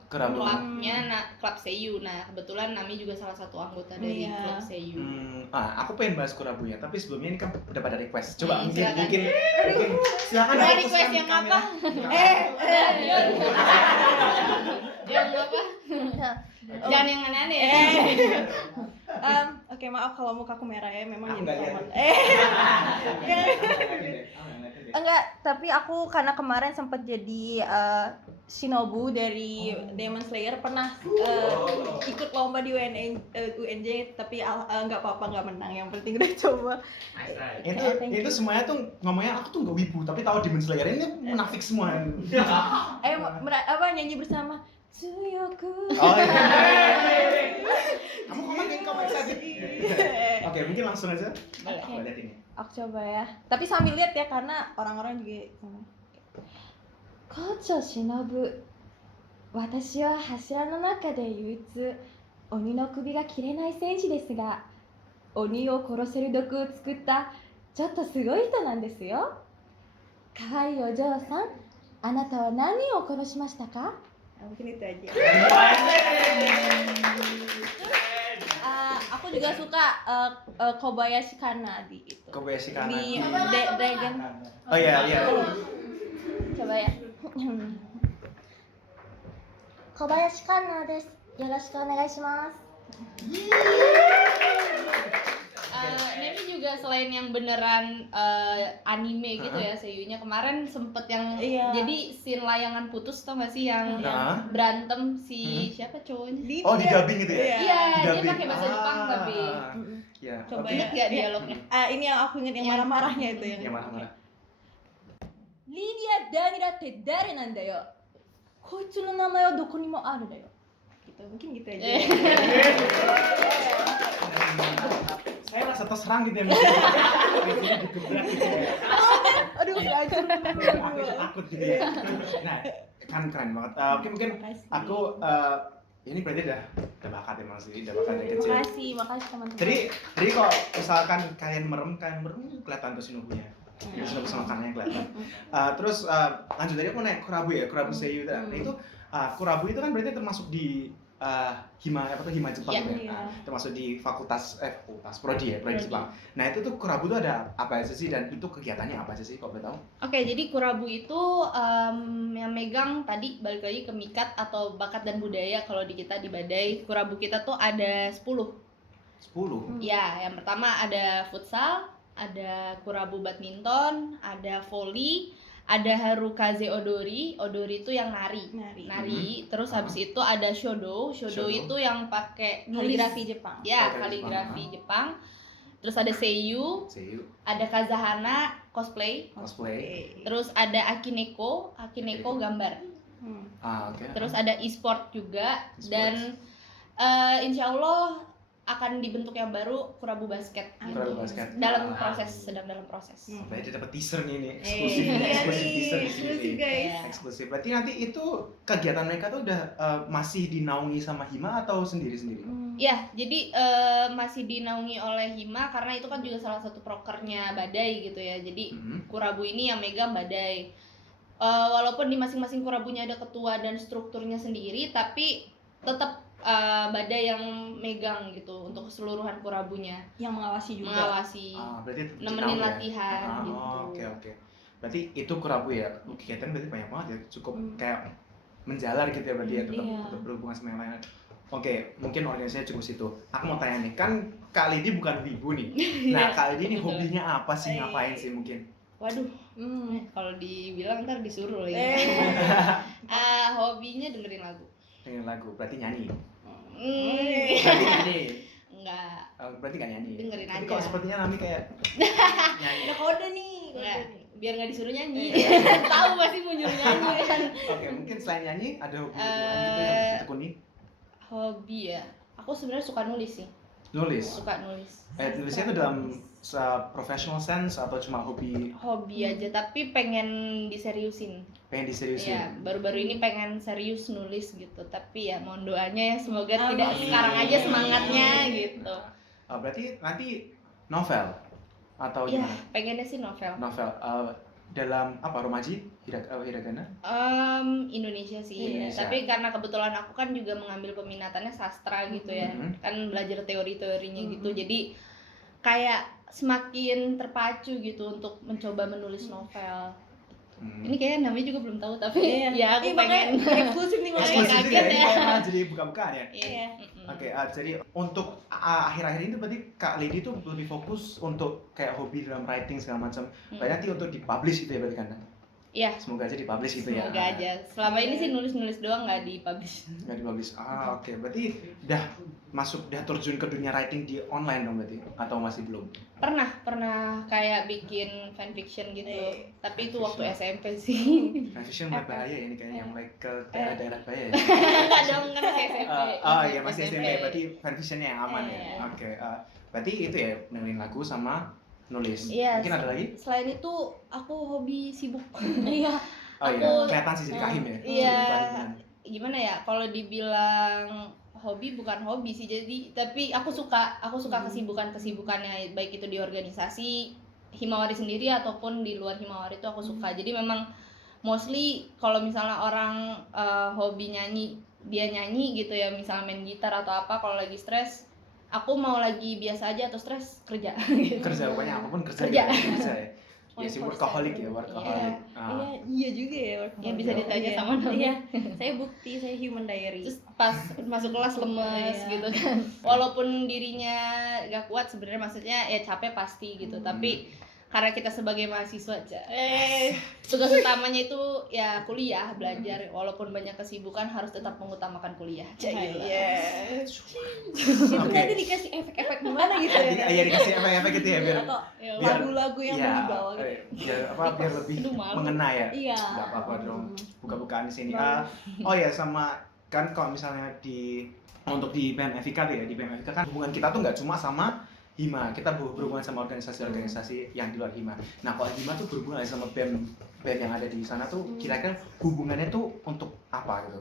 klubnya, klub seiyu. Nah kebetulan Nami juga salah satu anggota dari klub seiyu. Aku pengen bahas Kurabu ya, tapi sebelumnya ini kan udah pada request. Coba mungkin silakan. Request yang apa? Yang apa? Jangan yang aneh. Oke, maaf kalau muka aku merah ya, memang Aku jadi nggak lihat. teman. Enggak. Enggak, tapi aku karena kemarin sempat jadi Shinobu dari Demon Slayer, pernah ikut lomba di UNJ, tapi nggak apa-apa, nggak menang, yang penting udah coba. Nice try. Thank Itu you. semuanya tuh ngomongnya aku tuh nggak wibu, tapi tahu Demon Slayer ini munafik semua. Nyanyi bersama Tsuyoku. Oh iya. Kamu komen saja. Oke, mungkin langsung aja. Boleh. Coba lihat ini. Aku coba ya. Tapi sambil lihat ya, karena orang-orang juga. Kocho Shinobu, watashi wa hashira no naka de yuitsu, oni no kubi ga kirenai senshi desu ga, oni o koroseru doku o tsukutta, chotto sugoi hito nan desu yo. Kawaii ojo-san, anata wa nani o koroshimashita ka? Mungkin itu aja. Aku juga suka Kobayashi Kanadi itu. Kobayashi Di Kanadi. Dragon. Oh iya. Coba ya. Kobayashi Kanna desu. Yoroshiku onegaishimasu. Nemi juga selain yang beneran anime gitu ya seiyunya, kemarin sempet yang Iya. jadi scene layangan putus, tau gak sih yang Nah. berantem si siapa cowoknya? Oh, di dubbing gitu ya? Iya. Iya, Di dia dubbing. pakai bahasa Jepang tapi Iya. Coba Oke. inget gak dialognya? Ini yang aku ingat yang marah-marahnya itu yang. Yang marah-marah. Lydia Danira te dare nanda yo? Koitsu no namae wa doko ni mo aru da yo. Gitu, mungkin gitu aja. Saya rasa terserang gitu ya. Digebrak gitu ya. Aduh, belajar. Aku takut gitu ya. Nah, kan keren banget. Oke, mungkin aku ini berarti udah bakat emang sih, udah bakat dari kecil. Makasih teman-teman. Jadi kalau misalkan kalian merem kelihatan tuh Shinobu-nya. Shinobu sama kanannya kelihatan. Terus lanjut tadi aku naik Kurabu ya, Kurabu Seiyu. Nah itu Kurabu itu kan berarti termasuk di Hima Jepang Iya, gitu ya. iya. Termasuk di fakultas prodi Prodi. Jepang. Nah itu tuh Kurabu tuh ada apa aja sih dan itu kegiatannya apa aja sih kalau boleh tahu? Oke, jadi Kurabu itu yang megang tadi balik lagi ke Mikat atau bakat dan budaya. Kalau di kita di Badai, Kurabu kita tuh ada 10. 10. Ya, yang pertama ada futsal, ada Kurabu badminton, ada volley, ada Harukaze Odori. Odori itu yang nari. Terus habis itu ada Shodo. Shodo itu yang pakai Kaligrafi Jepang. Ya, Oh, kaligrafi Jepang. Terus ada Seiyu, Seiyu, ada Kazahana cosplay. cosplay. Terus ada Akineko gambar. Oke. Terus ada e-sport juga E-sports. dan insya Allah akan dibentuk yang baru Kurabu Basket. Kurabu Basket. Sedang dalam proses. Berarti dapat teaser nih, Iya eksklusif teaser di sini. Eksklusif, guys. Eksklusif. Berarti nanti itu kegiatan mereka tuh udah masih dinaungi sama Hima atau sendiri-sendiri? Ya, jadi masih dinaungi oleh Hima karena itu kan juga salah satu prokernya Badai gitu ya. Jadi Kurabu ini yang megang Badai. Walaupun di masing-masing Kurabunya ada ketua dan strukturnya sendiri, tapi tetap Badai yang megang gitu untuk keseluruhan Kurabunya. Yang mengawasi juga. Mengawasi, Berarti nemenin dinaungi ya? latihan gitu. Oke. Berarti itu Kurabu ya. Kegiatan berarti banyak banget ya. Cukup kayak menjalar gitu ya berarti ya, tetap berhubungan sama yang lain. Oke, mungkin organisasinya cukup situ. Aku mau tanya nih, kan Kak Lidi bukan wibu nih. Nah, Kak Lidi ini betul. hobinya apa sih? Ngapain sih mungkin? Waduh, kalau dibilang ntar disuruh lagi. Hobinya dengerin lagu. Dengan lagu, berarti nyanyi. Berarti nyanyi. Enggak. Berarti nggak nyanyi. Dengerin Tapi aja. kok sepertinya Nami kayak nyanyi. Ada kode nih. Enggak. Biar nggak disuruh nyanyi. Tahu pasti mau nyuruh nyanyi kan. Oke, mungkin selain nyanyi ada hobi lain gitu yang ditekuni? Hobi ya. Aku sebenarnya suka nulis sih. Nulis. Suka nulis. Nulisnya itu dalam professional sense atau cuma hobi? Hobi aja, tapi pengen diseriusin. Pengen diseriusin? Ya, baru-baru ini pengen serius nulis gitu. Tapi ya mohon doanya ya semoga tidak Amin. sekarang aja semangatnya gitu. Berarti nanti novel atau Ya, gimana? pengennya sih novel. Novel dalam apa, romaji, hiragana? Indonesia sih. Indonesia. Tapi karena kebetulan aku kan juga mengambil peminatannya sastra gitu ya. Kan belajar teori-teorinya gitu. Jadi kayak semakin terpacu gitu untuk mencoba menulis novel. Ini kayaknya namanya juga belum tahu tapi Iya. ya aku Ih, makanya pengen. eksklusif nih makanya. Eksklusif juga ya, kaget ini ya. kayak malah jadi buka-bukaan ya. Iya. Oke, jadi untuk akhir-akhir ini berarti Kak Lady tuh lebih fokus untuk kayak hobi dalam writing segala macam. Berarti nanti untuk dipublish itu ya berarti kan? Iya. Semoga aja dipublish gitu ya. Semoga aja. Selama ini sih nulis-nulis doang nggak dipublish. Nggak dipublish. Oke. Berarti udah terjun ke dunia writing di online dong berarti atau masih belum? Pernah kayak bikin fanfiction gitu. Tapi itu waktu SMP sih. Fanfiction mulai bahaya ya ini kayaknya yang mulai ke daerah-daerah bahaya ya. Enggak dong, kan masih SMP. Iya masih SMP. Berarti fanfictionnya yang aman ya. Iya. Oke. Berarti itu ya dengerin lagu sama nulis. Iya. Mungkin ada lagi? Selain itu aku hobi sibuk. Iya. Oh iya, Aku- kelihatan sih jadi kahim ya. Iya. Kehidupan. Gimana ya? Kalau dibilang hobi bukan hobi sih, jadi tapi aku suka kesibukannya, baik itu di organisasi Himawari sendiri ataupun di luar Himawari itu aku suka. Jadi memang mostly kalau misalnya orang hobi nyanyi, dia nyanyi gitu ya, misalnya main gitar atau apa, kalau lagi stres aku mau lagi biasa aja atau stres kerja. Kerja pokoknya apapun kerja. Kerja. Gitu, kerja ya. Iya sih workaholic ya, workaholic. Iya juga ya. Ya bisa ditanya Iya. sama namanya. Iya. Saya bukti, saya human diary. Terus pas masuk kelas lemes Iya. gitu kan, walaupun dirinya gak kuat sebenarnya, maksudnya ya capek pasti gitu, tapi karena kita sebagai mahasiswa tugas utamanya itu ya kuliah, belajar, walaupun banyak kesibukan harus tetap mengutamakan kuliah. Itu Oke. nanti dikasih efek-efek gimana gitu ya? Iya dikasih efek-efek gitu ya biar Atau Ya, biar- lagu-lagu yang iya, dibawa gitu. biar lebih Aduh, malu. mengena ya. Iya. Enggak apa-apa dong. Buka-bukaan di sini. Malu. Oh ya sama kan kalau misalnya untuk di BEM FIK tuh ya, di BEM FIK kan hubungan kita tuh nggak cuma sama Hima, kita berhubungan sama organisasi-organisasi yang di luar Hima. Nah kalau Hima tuh berhubungan sama BEM yang ada di sana tuh kira-kira hubungannya tuh untuk apa gitu?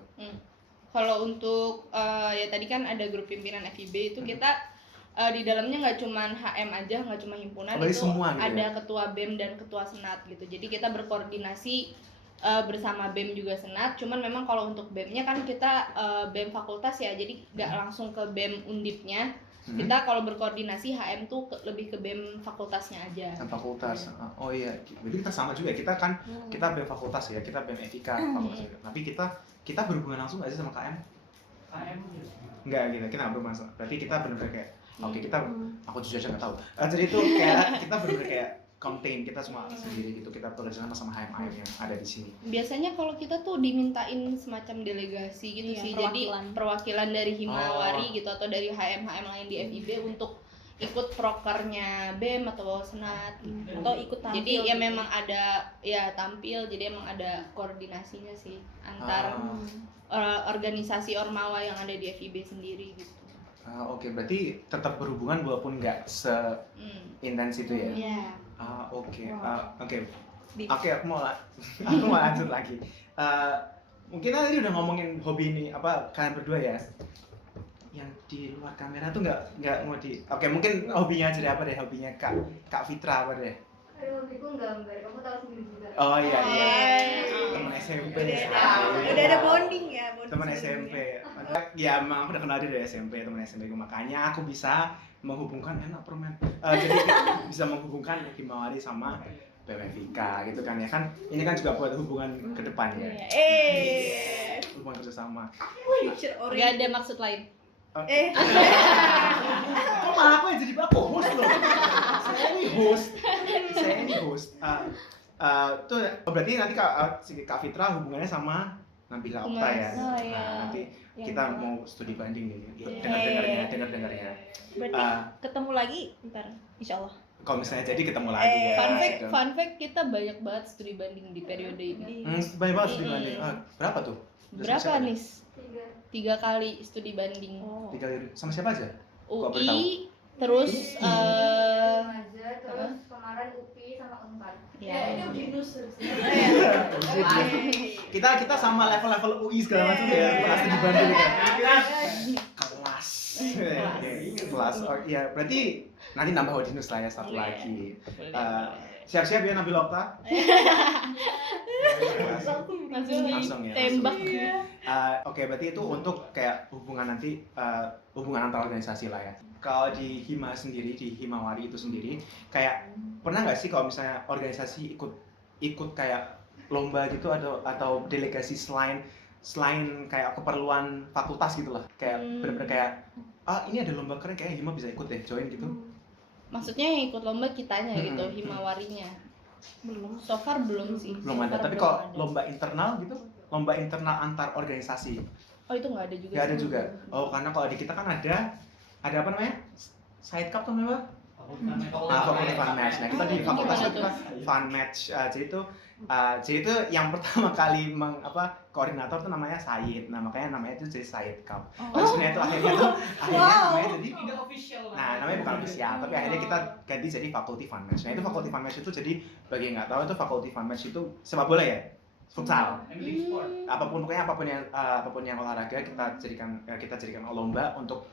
Kalau untuk ya tadi kan ada grup pimpinan FIB itu kita di dalamnya nggak cuma HM aja, nggak cuma himpunan, Oh, berarti itu semua gitu ada ya? ketua BEM dan ketua senat gitu. Jadi kita berkoordinasi bersama BEM juga senat. Cuman memang kalau untuk BEM-nya kan kita BEM fakultas ya, jadi nggak langsung ke BEM undipnya. Kita kalau berkoordinasi HM tuh lebih ke BEM fakultasnya aja. Fakultas. Oh iya, berarti kita sama juga. Kita kan kita BEM fakultas ya, kita BEM FIK fakultas. Tapi kita berhubungan langsung nggak sih sama KM? Enggak gitu, kita nggak berhubungan. Berarti kita benar-benar kayak oke, kita aku jujur aja nggak tahu. Jadi itu kayak kita benar-benar kayak contain, kita semua sendiri gitu, kita bekerja sama HM yang ada di sini. Biasanya kalau kita tuh dimintain semacam delegasi gitu Iya, sih, perwakilan. jadi perwakilan dari Himawari gitu atau dari HM lain di FIB untuk ikut prokernya BEM atau senat gitu. Atau ikut tampil. Jadi ya gitu. memang ada ya tampil, jadi emang ada koordinasinya sih antar organisasi ormawa yang ada di FIB sendiri gitu. Oke, berarti tetap berhubungan walaupun nggak seintens itu ya. Iya. Oke, Wow. oke, Di- aku mau lanjut lagi. Mungkin tadi udah ngomongin hobi ini apa kalian berdua ya? Yang di luar kamera tuh nggak mau di. Oke, mungkin hobinya jadi apa deh? Hobinya Kak Fitra apa deh? Aduh, hobiku gambar, kamu tahu sendiri juga. Oh iya iya. Hai. Teman SMP. Udah ada bonding ya, Teman SMP. Ya emang aku udah kenal dia dari SMP, teman SMP gue, makanya aku bisa menghubungkan enak permen. Jadi bisa menghubungkan Himawari sama BMFIK gitu kan ya kan. Ini kan juga buat hubungan ke depan ya. Hubungan kerjasama. Future Gak oriented. ada maksud lain. Kok malah aku yang jadi host loh? Saya ini host. Tuh berarti nanti Kak Fitra hubungannya sama Nabila Okta ya. Humas. Oh, iya. Nanti Yang kita mana? mau studi banding nih. Yeay. Dengar-dengarnya. Berarti ketemu lagi ntar, insya Allah. Kalau misalnya jadi ketemu lagi ya. Fun fact kita banyak banget studi banding di periode ini. Banyak banget studi banding. Berapa tuh? Udah sama Berapa siapa nih? 3. 3 kali studi banding. Oh. 3 kali. Sama siapa aja? Kok baru tahu? UI, terus Remaja, terus kemarin UPI sama Unpad. ya. Kita sama level-level UI segala macam ya. Kelas studi banding ya. Kelas. Kelas. Oh iya, berarti nanti nambah Odinus lah ya satu lagi. Siap-siap ya Nabila Okta. Langsung ya, Tembak. Oke, berarti itu untuk kayak hubungan nanti hubungan antar organisasi lah ya. Kalau di Hima sendiri, di Himawari itu sendiri, kayak pernah nggak sih kalau misalnya organisasi ikut kayak lomba gitu atau delegasi selain kayak keperluan fakultas gitu lah, kayak benar-benar kayak ini ada lomba keren kayak Hima bisa ikut deh join gitu. Maksudnya yang ikut lomba kitanya gitu, himawarinya. Belum. So far belum sih. Belum So ada, far tapi belum kalau ada. lomba internal gitu, lomba internal antar organisasi Oh itu nggak ada juga. nggak ada sih. juga. Oh karena kalau di kita kan ada apa namanya, side cup tuh namanya faculty fun match. Nah kita di itu fakultas gimana itu tuh? fun match. Jadi itu yang pertama kali koordinator tuh namanya Said. Nah makanya namanya itu jadi Said Cup. Terus sebenarnya itu akhirnya namanya jadi Tidak official lah. nah namanya bukan official, tapi akhirnya kita ganti jadi faculty fun match. Nah itu faculty fun match itu jadi bagi yang nggak tahu itu faculty fun match itu sepak bola ya, futsal. Apapun yang olahraga kita jadikan lomba untuk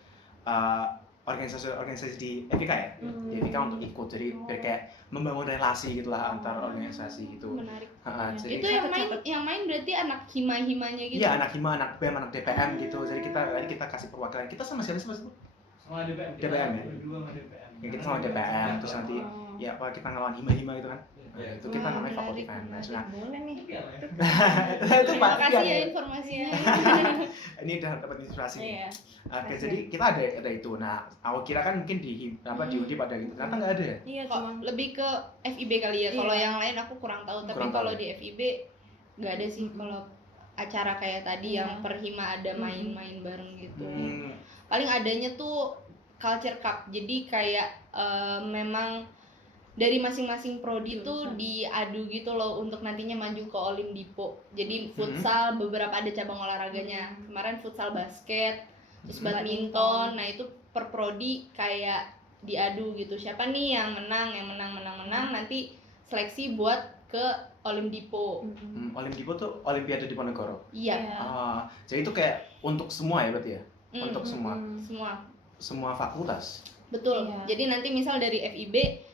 organisasi di FIK ya. Di FIK untuk ikut, jadi biar kayak membangun relasi gitulah antar organisasi gitu. Menarik. Jadi Itu yang main berarti anak himanya gitu. iya, anak hima, anak BEM, anak DPM gitu. Jadi kita kasih perwakilan. Kita sama siapa sih? Sama DPM. DPM ya? Berdua sama DPM. Ya kita sama DPM, terus nanti ya kita ngelawan hima gitu kan. Ya, Itu kita Wah, namanya menarik, faculty fun match. Nah, Boleh nih. Iya lah ya. itu Terima pasti kasih ada. ya informasinya. Ini udah dapat inspirasi. Iya. Oke, jadi kita ada itu. Nah, aku kira kan mungkin di Undip ada gitu. Ternyata nggak ada ya. Iya, Kok cuma lebih ke FIB kali ya. Kalau Iya. yang lain aku kurang tahu, tapi Kurang kalau tahu. di FIB nggak ada sih. Kalau acara kayak tadi Iya. yang per hima ada main-main bareng gitu. Hmm, Paling adanya tuh culture cup. Jadi kayak memang dari masing-masing prodi tuh Jurusan. diadu gitu loh untuk nantinya maju ke Olimdipo. Jadi futsal beberapa ada cabang olahraganya. Kemarin futsal basket, terus badminton. Nah, itu per prodi kayak diadu gitu. Siapa nih yang menang nanti seleksi buat ke Olimdipo. Olimpiade tuh Olimpiade Diponegoro. Iya, Jadi itu kayak untuk semua ya berarti ya? Mm, Untuk semua. fakultas. Betul. Iya. Jadi nanti misal dari FIB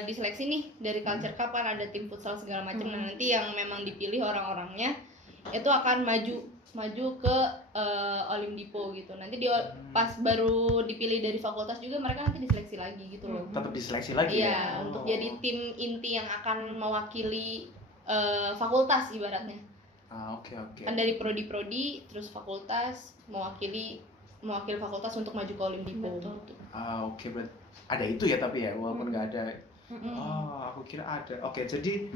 diseleksi nih dari culture cup kan ada tim futsal segala macam. Nah, nanti yang memang dipilih orang-orangnya itu akan maju ke Olimdipo gitu. Nanti pas baru dipilih dari fakultas juga mereka nanti diseleksi lagi gitu loh. Tetap diseleksi lagi Iya, ya? untuk jadi tim inti yang akan mewakili fakultas ibaratnya. Oke. Kan dari prodi-prodi terus fakultas mewakili fakultas untuk maju ke Olimdipo. Betul. Gitu. Oke, berarti ada itu ya tapi ya, walaupun nggak ada. Aku kira ada. Oke, jadi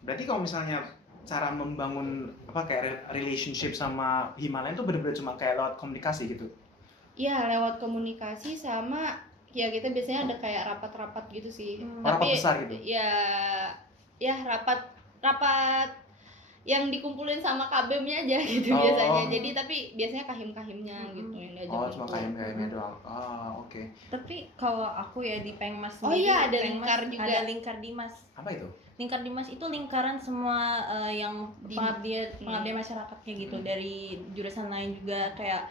berarti kalau misalnya cara membangun kayak relationship sama Himalayan itu benar-benar cuma kayak lewat komunikasi gitu. Iya, lewat komunikasi sama ya kita biasanya ada kayak rapat-rapat gitu sih. Rapat besar gitu? Ya rapat yang dikumpulin sama KBM-nya aja gitu biasanya. Jadi tapi biasanya kahim-kahimnya gitu yang diajak. Cuma kahim-kahimnya doang. Oke. Tapi kalau aku ya di Pengmas Oh sendiri, iya, ada Pengmas lingkar juga. Ada lingkar Dimas. Apa itu? Lingkar Dimas itu lingkaran semua yang Di- pengabdian masyarakatnya gitu, dari jurusan lain juga, kayak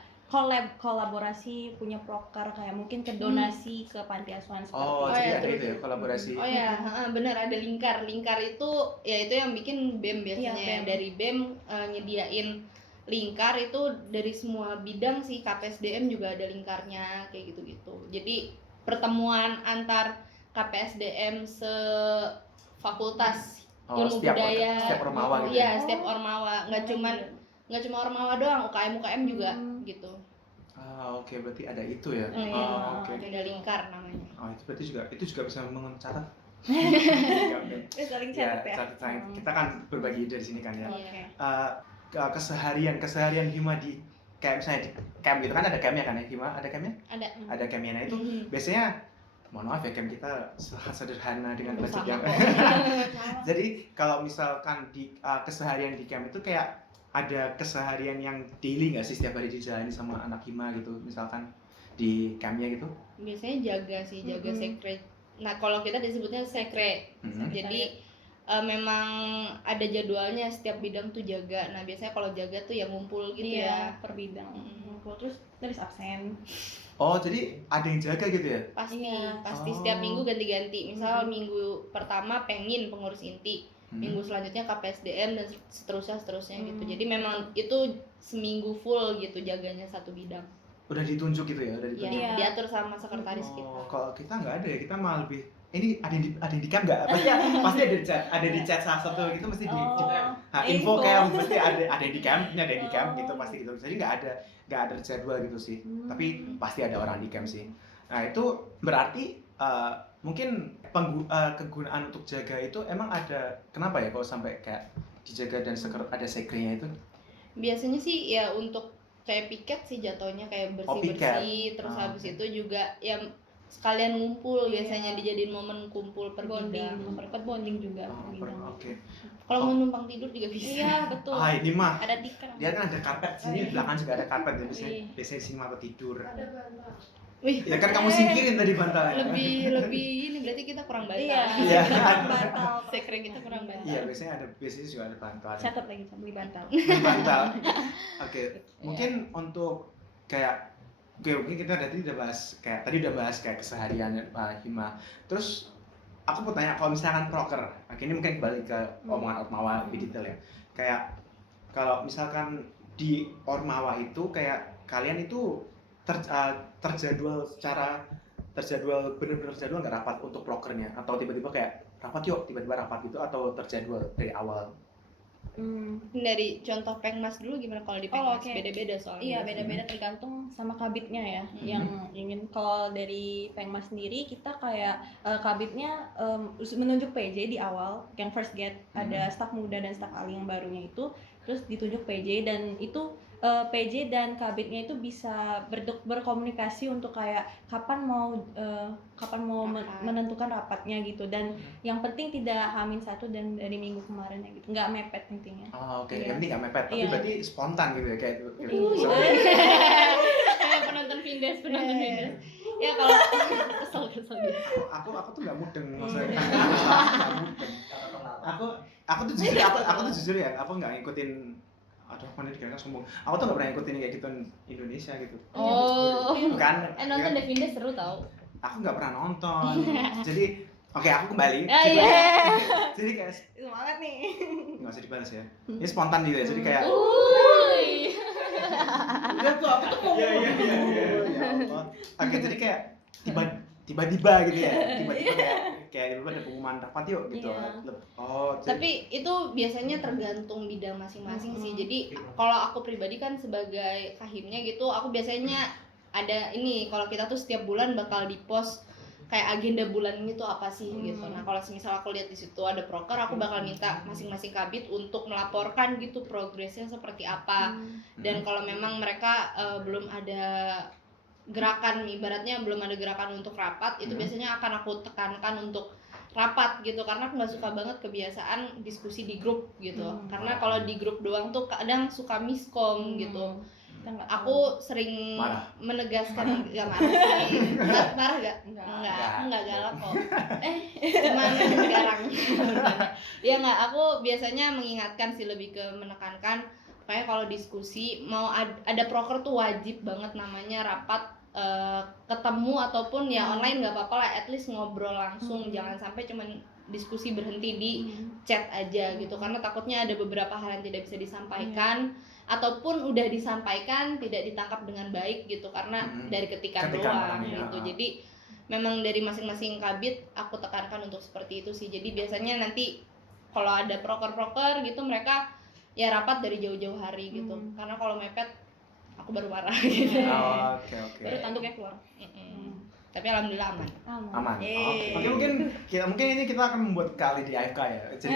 kolaborasi, punya proker, kayak mungkin ke donasi ke panti asuhan seperti Oh, Oh, jadi ya, ada terus- itu ya kolaborasi. Oh ya, benar ada lingkar. Lingkar itu ya itu yang bikin BEM biasanya. Iya, BEM. Dari BEM nyediain lingkar itu dari semua bidang sih. KPSDM juga ada lingkarnya kayak gitu-gitu. Jadi pertemuan antar KPSDM sefakultas ilmu budaya. setiap ormawa gitu. Iya, setiap ormawa. Nggak cuma ormawa doang, UKM juga gitu. Oke, berarti ada itu ya. Iya, Oke. ada lingkar namanya. Itu berarti juga bisa mencatat. saling Ya, catat ya. catat. Kita kan berbagi ide di sini kan ya. Iya. Keseharian Hima di kayak misalnya di camp gitu kan, ada campnya kan ya Hima, ada campnya? Ada. Ada campnya. Nah itu biasanya, mohon maaf ya, camp kita sangat sederhana dengan budget yang jadi kalau misalkan di keseharian di camp itu kayak ada keseharian yang daily nggak sih setiap hari dijalani sama anak Hima gitu, misalkan di campnya gitu? Biasanya jaga sekre. Nah, kalau kita disebutnya sekre. Jadi memang ada jadwalnya setiap bidang tuh jaga. Nah, biasanya kalau jaga tuh yang ngumpul gitu ya. Per bidang. Terus tulis absen. Oh, jadi ada yang jaga gitu ya? Pasti Iya. setiap minggu ganti-ganti. Misal minggu pertama pengin pengurus inti, minggu selanjutnya KPSDM dan seterusnya gitu. Jadi memang itu seminggu full gitu jaganya satu bidang. udah ditunjuk gitu ya, udah Iya, ditunjuk. Iya. diatur sama sekretaris kita. Kalau kita nggak ada ya, kita malah lebih ini ada yang di camp nggak? Pasti ada di chat salah satu gitu mesti di info camp, mesti ada yang di camp, ini ada yang di camp gitu pasti gitu. Jadi nggak ada jadwal gitu sih. Tapi pasti ada orang di camp sih. Nah itu berarti mungkin kegunaan untuk jaga itu emang ada kenapa ya kalau sampai kayak dijaga dan ada sekretnya itu? Biasanya sih ya untuk kayak piket sih jatuhnya kayak Oh, bersih-bersih, piket. terus Ah, habis oke. itu juga ya sekalian ngumpul Iya. biasanya dijadiin momen kumpul per bonding, bidang. memperkuat bonding juga Oh, per bidang. oke. Kalau Oh. mau numpang tidur juga bisa. Iya betul. Ini mah Ada tikar. dia kan ada karpet sini di belakang juga ada karpet ya Iya. biasanya sini mah tidur. Ada bantal. Wih, Ya kan kamu singkirin tadi bantalnya. lebih ini berarti kita kurang bantal. Iya. Iya. Bantal. Sekre kita kurang bantal. Iya, biasanya juga ada bantal. Catat lagi, beli bantal. Bantal. Oke, mungkin untuk kayak mungkin kita tadi udah bahas kayak keseharian Hima. Terus aku mau tanya kalau misalkan proker, ini mungkin kembali ke omongan Ormawa lebih detail ya. Kayak kalau misalkan di Ormawa itu kayak kalian itu terjadwal bener-bener terjadwal nggak rapat untuk prokernya atau tiba-tiba kayak tiba-tiba rapat gitu atau terjadwal dari awal? Dari contoh Pengmas dulu gimana kalau di Oh, Pengmas? oke. Beda-beda soalnya. Iya beda-beda tergantung sama kabitnya ya. Yang ingin kalau dari Pengmas sendiri kita kayak kabitnya menunjuk PJ di awal, yang first get ada staf muda dan staf ahli yang barunya itu, terus ditunjuk PJ dan itu PJ dan kabitnya itu bisa berkomunikasi untuk kayak kapan mau Rapat. menentukan rapatnya gitu, dan yang penting tidak H-1 dan dari minggu kemarin ya gitu, nggak mepet intinya. Oh, oke, Iya. yang penting nggak mepet, tapi Iya. berarti spontan gitu ya kayak Kayak penonton Vindes. Ya kalau kesel dia. aku tuh nggak mudeng maksudnya nggak mudeng. Aku tuh jujur ya, aku nggak ngikutin. Aduh, mana dikira sombong. Aku tuh nggak pernah ngikutin kayak gitu Indonesia gitu. Oh. Bukan. Nonton The Vindes seru tau. Aku nggak pernah nonton. Jadi, oke, aku kembali. Ah, iya. Jadi kayak Semangat nih. nggak usah dibalas ya. Ini spontan gitu ya. Jadi kayak Uy. udah tuh aku tuh mau. Iya. Ya Allah. Oke, jadi kayak tiba-tiba gitu ya. Tiba-tiba kayak tiba-tiba ada pengumuman rapat yuk gitu. Iya. Oh, Tapi itu biasanya tergantung bidang masing-masing sih. Jadi kalau aku pribadi kan sebagai kahimnya gitu, aku biasanya ada ini kalau kita tuh setiap bulan bakal di-post kayak agenda bulan ini tuh apa sih gitu. Nah, kalau misal aku lihat di situ ada proker, aku bakal minta masing-masing kabit untuk melaporkan gitu progresnya seperti apa. Dan kalau memang mereka belum ada gerakan, ibaratnya belum ada gerakan untuk rapat, itu biasanya akan aku tekankan untuk rapat gitu, karena aku nggak suka banget kebiasaan diskusi di grup gitu. Karena kalau di grup doang tuh kadang suka miskom gitu. Aku sering Marah. menegaskan, gak marah sih. Marah gak? Enggak, aku nggak galak kok. Cuman garang. Ya nggak, aku biasanya mengingatkan sih, lebih ke menekankan kayak kalau diskusi mau ada proker tuh wajib banget namanya rapat ketemu ataupun ya online nggak apa-apa lah, at least ngobrol langsung, jangan sampai cuman diskusi berhenti di chat aja gitu, karena takutnya ada beberapa hal yang tidak bisa disampaikan ataupun udah disampaikan tidak ditangkap dengan baik gitu karena dari ketikan doang ya. gitu. Jadi memang dari masing-masing kabit aku tekankan untuk seperti itu sih. Jadi biasanya nanti kalau ada proker-proker gitu mereka ya rapat dari jauh-jauh hari gitu, karena kalau mepet aku baru marah gitu. Oh, oke. Baru tanduknya keluar. Tapi alhamdulillah aman. Aman. Oke, mungkin ini kita akan membuat kali di AFK ya. Jadi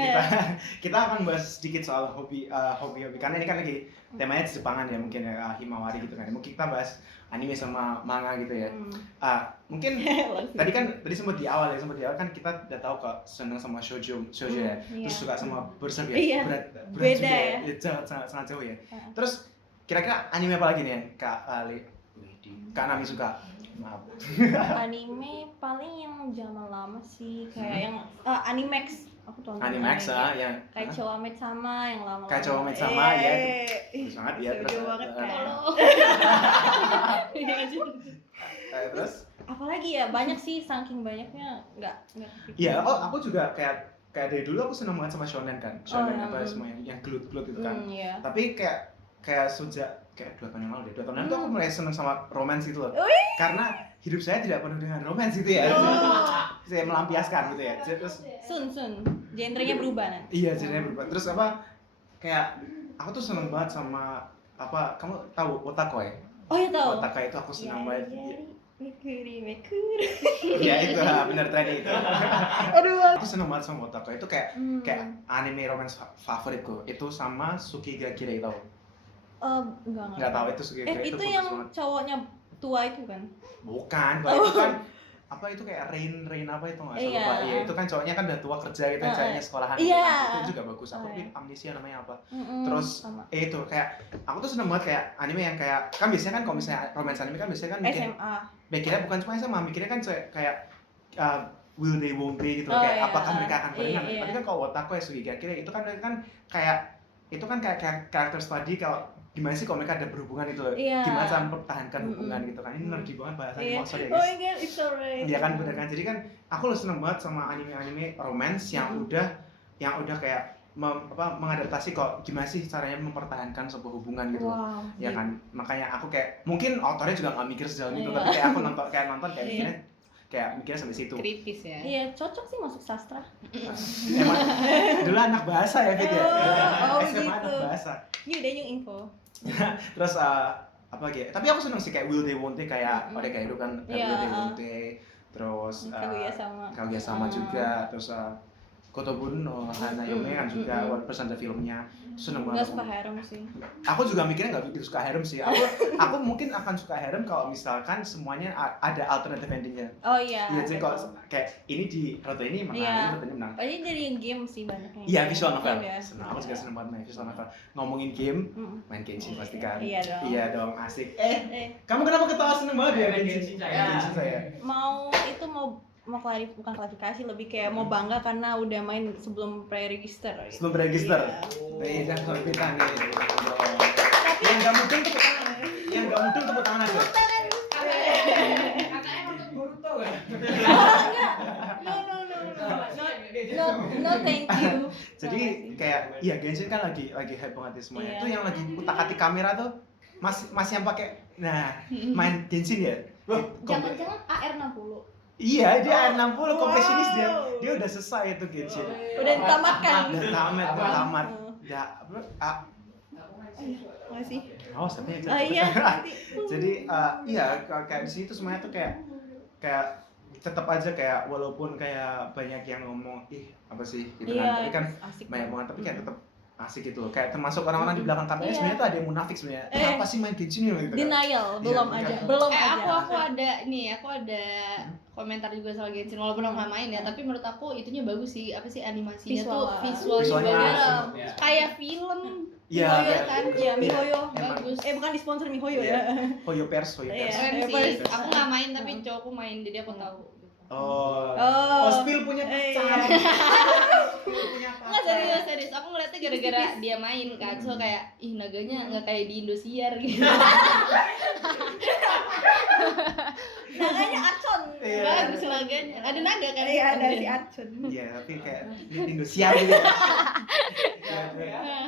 kita akan bahas sedikit soal hobi karena ini kan lagi temanya di Jepangan ya, mungkin ya Himawari gitu kan. Mungkin kita bahas anime sama manga gitu ya. Mungkin tadi sempat di awal kan kita udah tahu kok senang sama shoujo ya. Terus suka sama Berserk ya. Iya, Berat beda juga ya. sangat jauh ya. Terus kira-kira anime apa lagi nih ya Kak Ali? Kak Nami suka? Maaf. Anime paling yang zaman lama sih kayak yang Animax. Aku tonton Animax yang kayak Cowamate sama yang lama. Kayak Cowamate sama, ya, itu sangat ya. Setuju banget kan. Terus Apalagi ya, banyak sih, saking banyaknya nggak kepikiran. iya, aku juga kayak dari dulu aku senang banget sama shonen kan. Shonen apa semua yang gelut-gelut itu kan. Iya. Tapi kayak kayak 2 tahun yang lalu deh. 2 tahun yang lalu tuh aku mulai seneng sama romance gitu loh. Karena hidup saya tidak penuh dengan romance gitu ya. Saya melampiaskan gitu ya. Terus Sun, genrenya berubah nanti. iya jadinya berubah. Terus apa kayak aku tuh seneng banget sama apa kamu tahu otakoi? Oh ya tahu. Otakoi itu aku seneng banget. Mekuri. Iya itu benar tadi itu. Aduh. Aku seneng banget sama otakoi itu kayak anime romance favoritku. Itu sama Sukigakure tau? Nggak tahu itu Sukigakure Itu bagus yang banget. cowoknya tua itu kan? Bukan, kalau itu kan apa itu kayak Rain apa itu nggak salah Iya. lupa. Iya itu kan cowoknya kan udah tua kerja gitu, ceweknya sekolahan. Iya. Itu juga bagus. Aku tapi amnesia namanya apa? Mm-mm, Terus sama. itu kayak aku tuh seneng banget kayak anime yang kayak kan biasanya kan kalau misalnya romance anime kan biasanya kan SMA. mikirnya bukan cuma SMA, mikirnya kan kayak will they won't they gitu Oh, kayak iya. apakah mereka akan barengan. Iya. Tapi kan kalau Otaku ya Sugigakure itu kan kayak itu kan kayak karakter study kalau gimana sih kalau mereka ada berhubungan itu loh. Iya. Gimana cara mempertahankan hubungan gitu kan. Ini nerdy banget bahasanya, Iya. sorry ya Oh guys. my god, it's alright. Iya kan bener kan. Jadi kan aku lu seneng banget sama anime-anime romance yang udah kayak mengadaptasi kok gimana sih caranya mempertahankan sebuah hubungan gitu. Wow. Ya kan, makanya aku kayak mungkin autornya juga nggak mikir sejauh itu, Iya. tapi kayak aku nonton kayak Iya. mikirnya sampai situ. Kritis ya. Iya, cocok sih masuk sastra. Emang dulu anak bahasa ya Fit ya. Oh, SMA gitu. anak bahasa. New info. Terus apa lagi? Tapi aku seneng sih kayak Will They Won't They kayak Oregairu kan, kayak Iya, Will They Won't They. Terus Kaguya sama juga. Terus Kotobun no Hanayome kan juga walaupun ada filmnya. Seneng banget. Gak suka harem sih. Aku juga mikirnya nggak begitu suka harem sih. Aku mungkin akan suka harem kalau misalkan semuanya ada alternative endingnya. Oh iya. Iya, jadi kalau kayak ini di rute ini menang, Iya. ini rute ini menang. Pasti dari game sih banyaknya. Iya, visual novel. Game ya. Senang, aku juga senang banget main visual novel. Ngomongin game, main Genshin pasti kan. Iya dong. Iya dong, asik. Eh, Kamu kenapa ketawa seneng banget ya main Genshin Genshin? saya. Genshin saya. mau bukan klarifikasi, lebih kayak mau bangga karena udah main sebelum pre-register. Sebelum register. Iya. Nih, jangan sampai kita nih. Tapi Yang nggak mungkin tepuk tangan. Yang nggak mungkin tepuk tangan aja. Kakaknya nonton Boruto kan? no thank you. Jadi kayak iya Genshin kan lagi hype banget ya semuanya. Iya. Itu yang lagi utak-atik kamera tuh masih yang pakai main Genshin ya. Jangan-jangan AR60 Iya, dia R60 completionist dia. Wow. Dia udah selesai itu Genshin. udah ditamatkan. Udah tamat. Ya, Nggak sih? oh, tapi Iya, nanti. Jadi iya kayak di sini tuh semuanya tuh kayak tetap aja kayak walaupun kayak banyak yang ngomong apa sih gitu kan. Tapi kan asik banyak banget tapi kayak tetap asik gitu loh. Kayak termasuk orang-orang di belakang kameranya sebenarnya tuh ada yang munafik sebenarnya. Kenapa sih main Genshin ini gitu kan. Denial, belum Iya, aja. iya. Belum aku aja. aku ada komentar juga soal Genshin walaupun aku nggak main ya, tapi menurut aku itunya bagus sih, apa sih animasinya tuh visual Visualnya juga asik. Ya. kayak film. Iya, Mihoyo iya. kan. Iya, Mihoyo. Emang. Bagus. Bukan di sponsor Mihoyo Iya. ya. Hoyo Pers. Iya. Keren sih. Pers. Aku nggak main tapi cowokku main jadi aku tahu. Oh. Oh. Spill punya Iya. pacar. Spill punya pacar. Enggak serius. Aku ngeliatnya gara-gara dia main kan. So kayak ih naganya nggak kayak di Indosiar gitu. Naganya Archon. Iya. Bagus naganya. Ada naga kan? Iya, ada si Archon. Iya, tapi kayak di Indosiar gitu.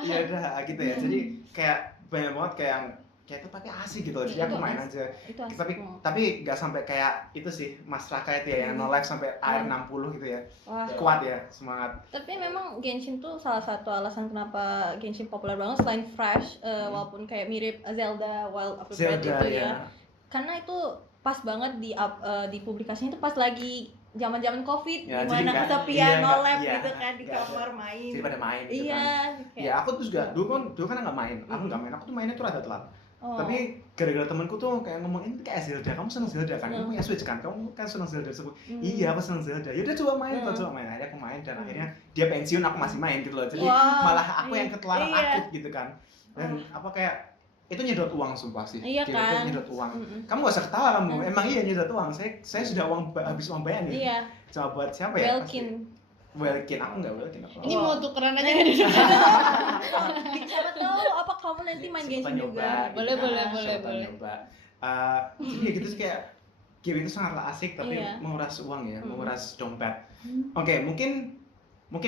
Iya udah gitu ya. Jadi kayak banyak banget kayak yang kayak itu tapi asik gitu. Jadi aku main aja. Itu asik. Tapi nggak sampai kayak itu sih Mas Raka itu ya yang no life sampai AR60 gitu ya. Wah. Kuat ya, semangat. Tapi memang Genshin tuh salah satu alasan kenapa Genshin populer banget selain fresh, walaupun kayak mirip Zelda Wild Appropriate Zelda itu ya. ya. Karena itu pas banget di publikasinya itu pas lagi zaman-zaman Covid, Ya, di jadi mana nggak- kesepian iya, no nggak- lab iya, gitu kan di nggak ada. kamar main. Jadi pada main gitu Iya. kan. Ya aku tuh juga dulu kan nggak main. Aku nggak main. Aku tuh mainnya tuh rada telat. Oh. Tapi gara-gara temanku tuh kayak ngomong ini kayak Zelda, kamu seneng Zelda kan? Kamu punya Switch kan? Kamu kan seneng Zelda sebut. Iya, aku seneng Zelda. Yaudah coba main, coba main. Akhirnya aku main dan akhirnya dia pensiun, aku masih main gitu loh. Jadi Wow. malah aku yang ketularan Iya. akut gitu kan. Dan apa kayak itu nyedot uang sumpah sih. Iya Game kan? itu nyedot uang. Kamu gak usah ketawa kamu. Emang iya nyedot uang. Saya sudah habis uang banyak nih. Iya. Coba buat siapa ya? Welkin. Welkin, aku nggak Welkin. Ini mau tukeran aja di depan. Siapa tahu apa kamu nanti main Siapa Genshin nyoba, juga. gitu Boleh, kan. boleh, Siapa boleh, tahu boleh. nyoba. Jadi ya gitu sih kayak game itu sangatlah asik tapi Iya. menguras uang ya, menguras dompet. Oke, mungkin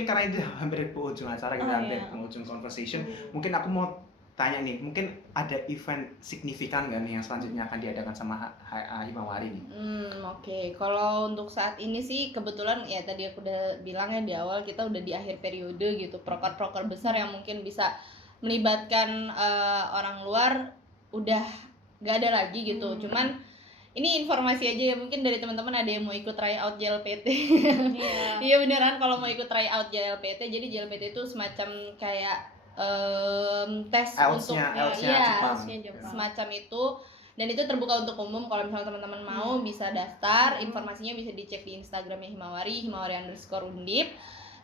karena ini hampir di ujung acara kita Oh, hampir iya. di ujung conversation, mungkin aku mau tanya nih, mungkin ada event signifikan nggak nih yang selanjutnya akan diadakan sama Himawari nih? Oke. Kalau untuk saat ini sih kebetulan ya tadi aku udah bilang ya di awal kita udah di akhir periode gitu. Proker-proker besar yang mungkin bisa melibatkan orang luar udah gak ada lagi gitu. Cuman ini informasi aja ya, mungkin dari teman-teman ada yang mau ikut tryout JLPT. Iya. Iya beneran, kalau mau ikut tryout JLPT, jadi JLPT itu semacam kayak tes untuk IELTS-nya Jepang. semacam itu, dan itu terbuka untuk umum. Kalau misalnya teman-teman mau bisa daftar, informasinya bisa dicek di Instagramnya Himawari_undip.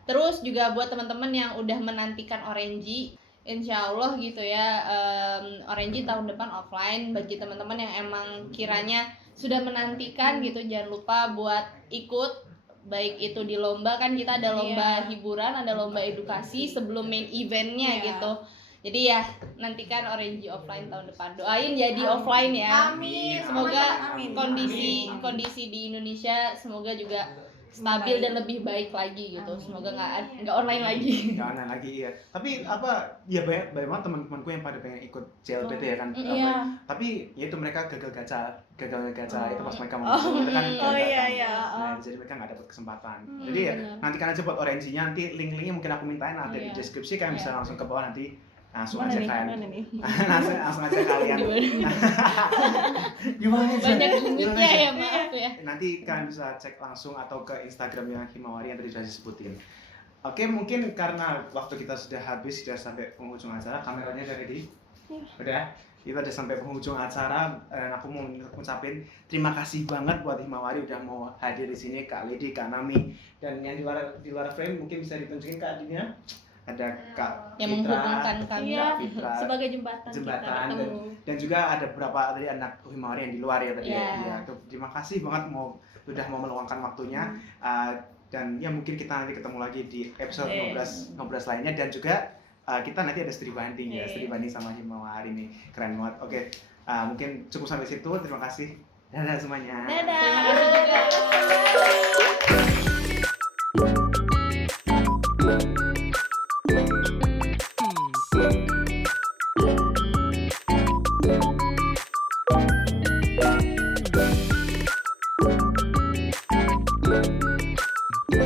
Terus juga buat teman-teman yang udah menantikan Orange, insya Allah gitu ya, Orange tahun depan offline. Bagi teman-teman yang emang kiranya sudah menantikan gitu, jangan lupa buat ikut. Baik itu di lomba, kan kita ada lomba hiburan, ada lomba edukasi sebelum main eventnya gitu. Jadi ya nantikan Orange offline tahun depan. Doain jadi offline ya. Amin. Semoga Amin. kondisi di Indonesia semoga juga stabil dan lebih baik lagi gitu. Semoga nggak online lagi. Nggak online lagi ya. Tapi apa ya, banyak banget teman-temanku yang pada pengen ikut JLPT ya kan. Iya. Tapi ya itu mereka gagal gacha itu pas mereka mau masuk, itu kan Oh gagal iya kan. iya. Nah, jadi mereka nggak dapat kesempatan. Jadi ya benar. nantikan aja buat Orange-nya, nanti link-linknya mungkin aku mintain ada di Iya. deskripsi, kalian bisa langsung ke bawah, nanti langsung Mana aja nih? kalian. Mana nih? langsung aja kalian. Gimana aja? Banyak limitnya Gimana aja? ya, maaf ya. Nanti kalian bisa cek langsung atau ke Instagramnya Himawari yang tadi sudah disebutin. Oke, mungkin karena waktu kita sudah habis, sudah sampai penghujung acara, kameranya udah ready? Udah? Kita udah sampai penghujung acara, aku mau ngucapin terima kasih banget buat Himawari udah mau hadir di sini, Kak Lidi, Kak Nami, dan yang di luar frame mungkin bisa ditunjukin Kak Adinya. Ada Kak Yang Fitra, menghubungkan kami. Iya. Kak Fitra, Sebagai jembatan kita jembatan, ketemu. dan juga ada beberapa tadi anak Himawari yang di luar ya tadi. Iya. Ya, terima kasih banget udah mau meluangkan waktunya. Dan ya mungkin kita nanti ketemu lagi di episode 15 lainnya, dan juga kita nanti ada studi banding ya, studi banding sama Himawari nih, keren banget. Oke, mungkin cukup sampai situ. Terima kasih. Dadah semuanya. Dadah. Terima kasih juga. Thank you.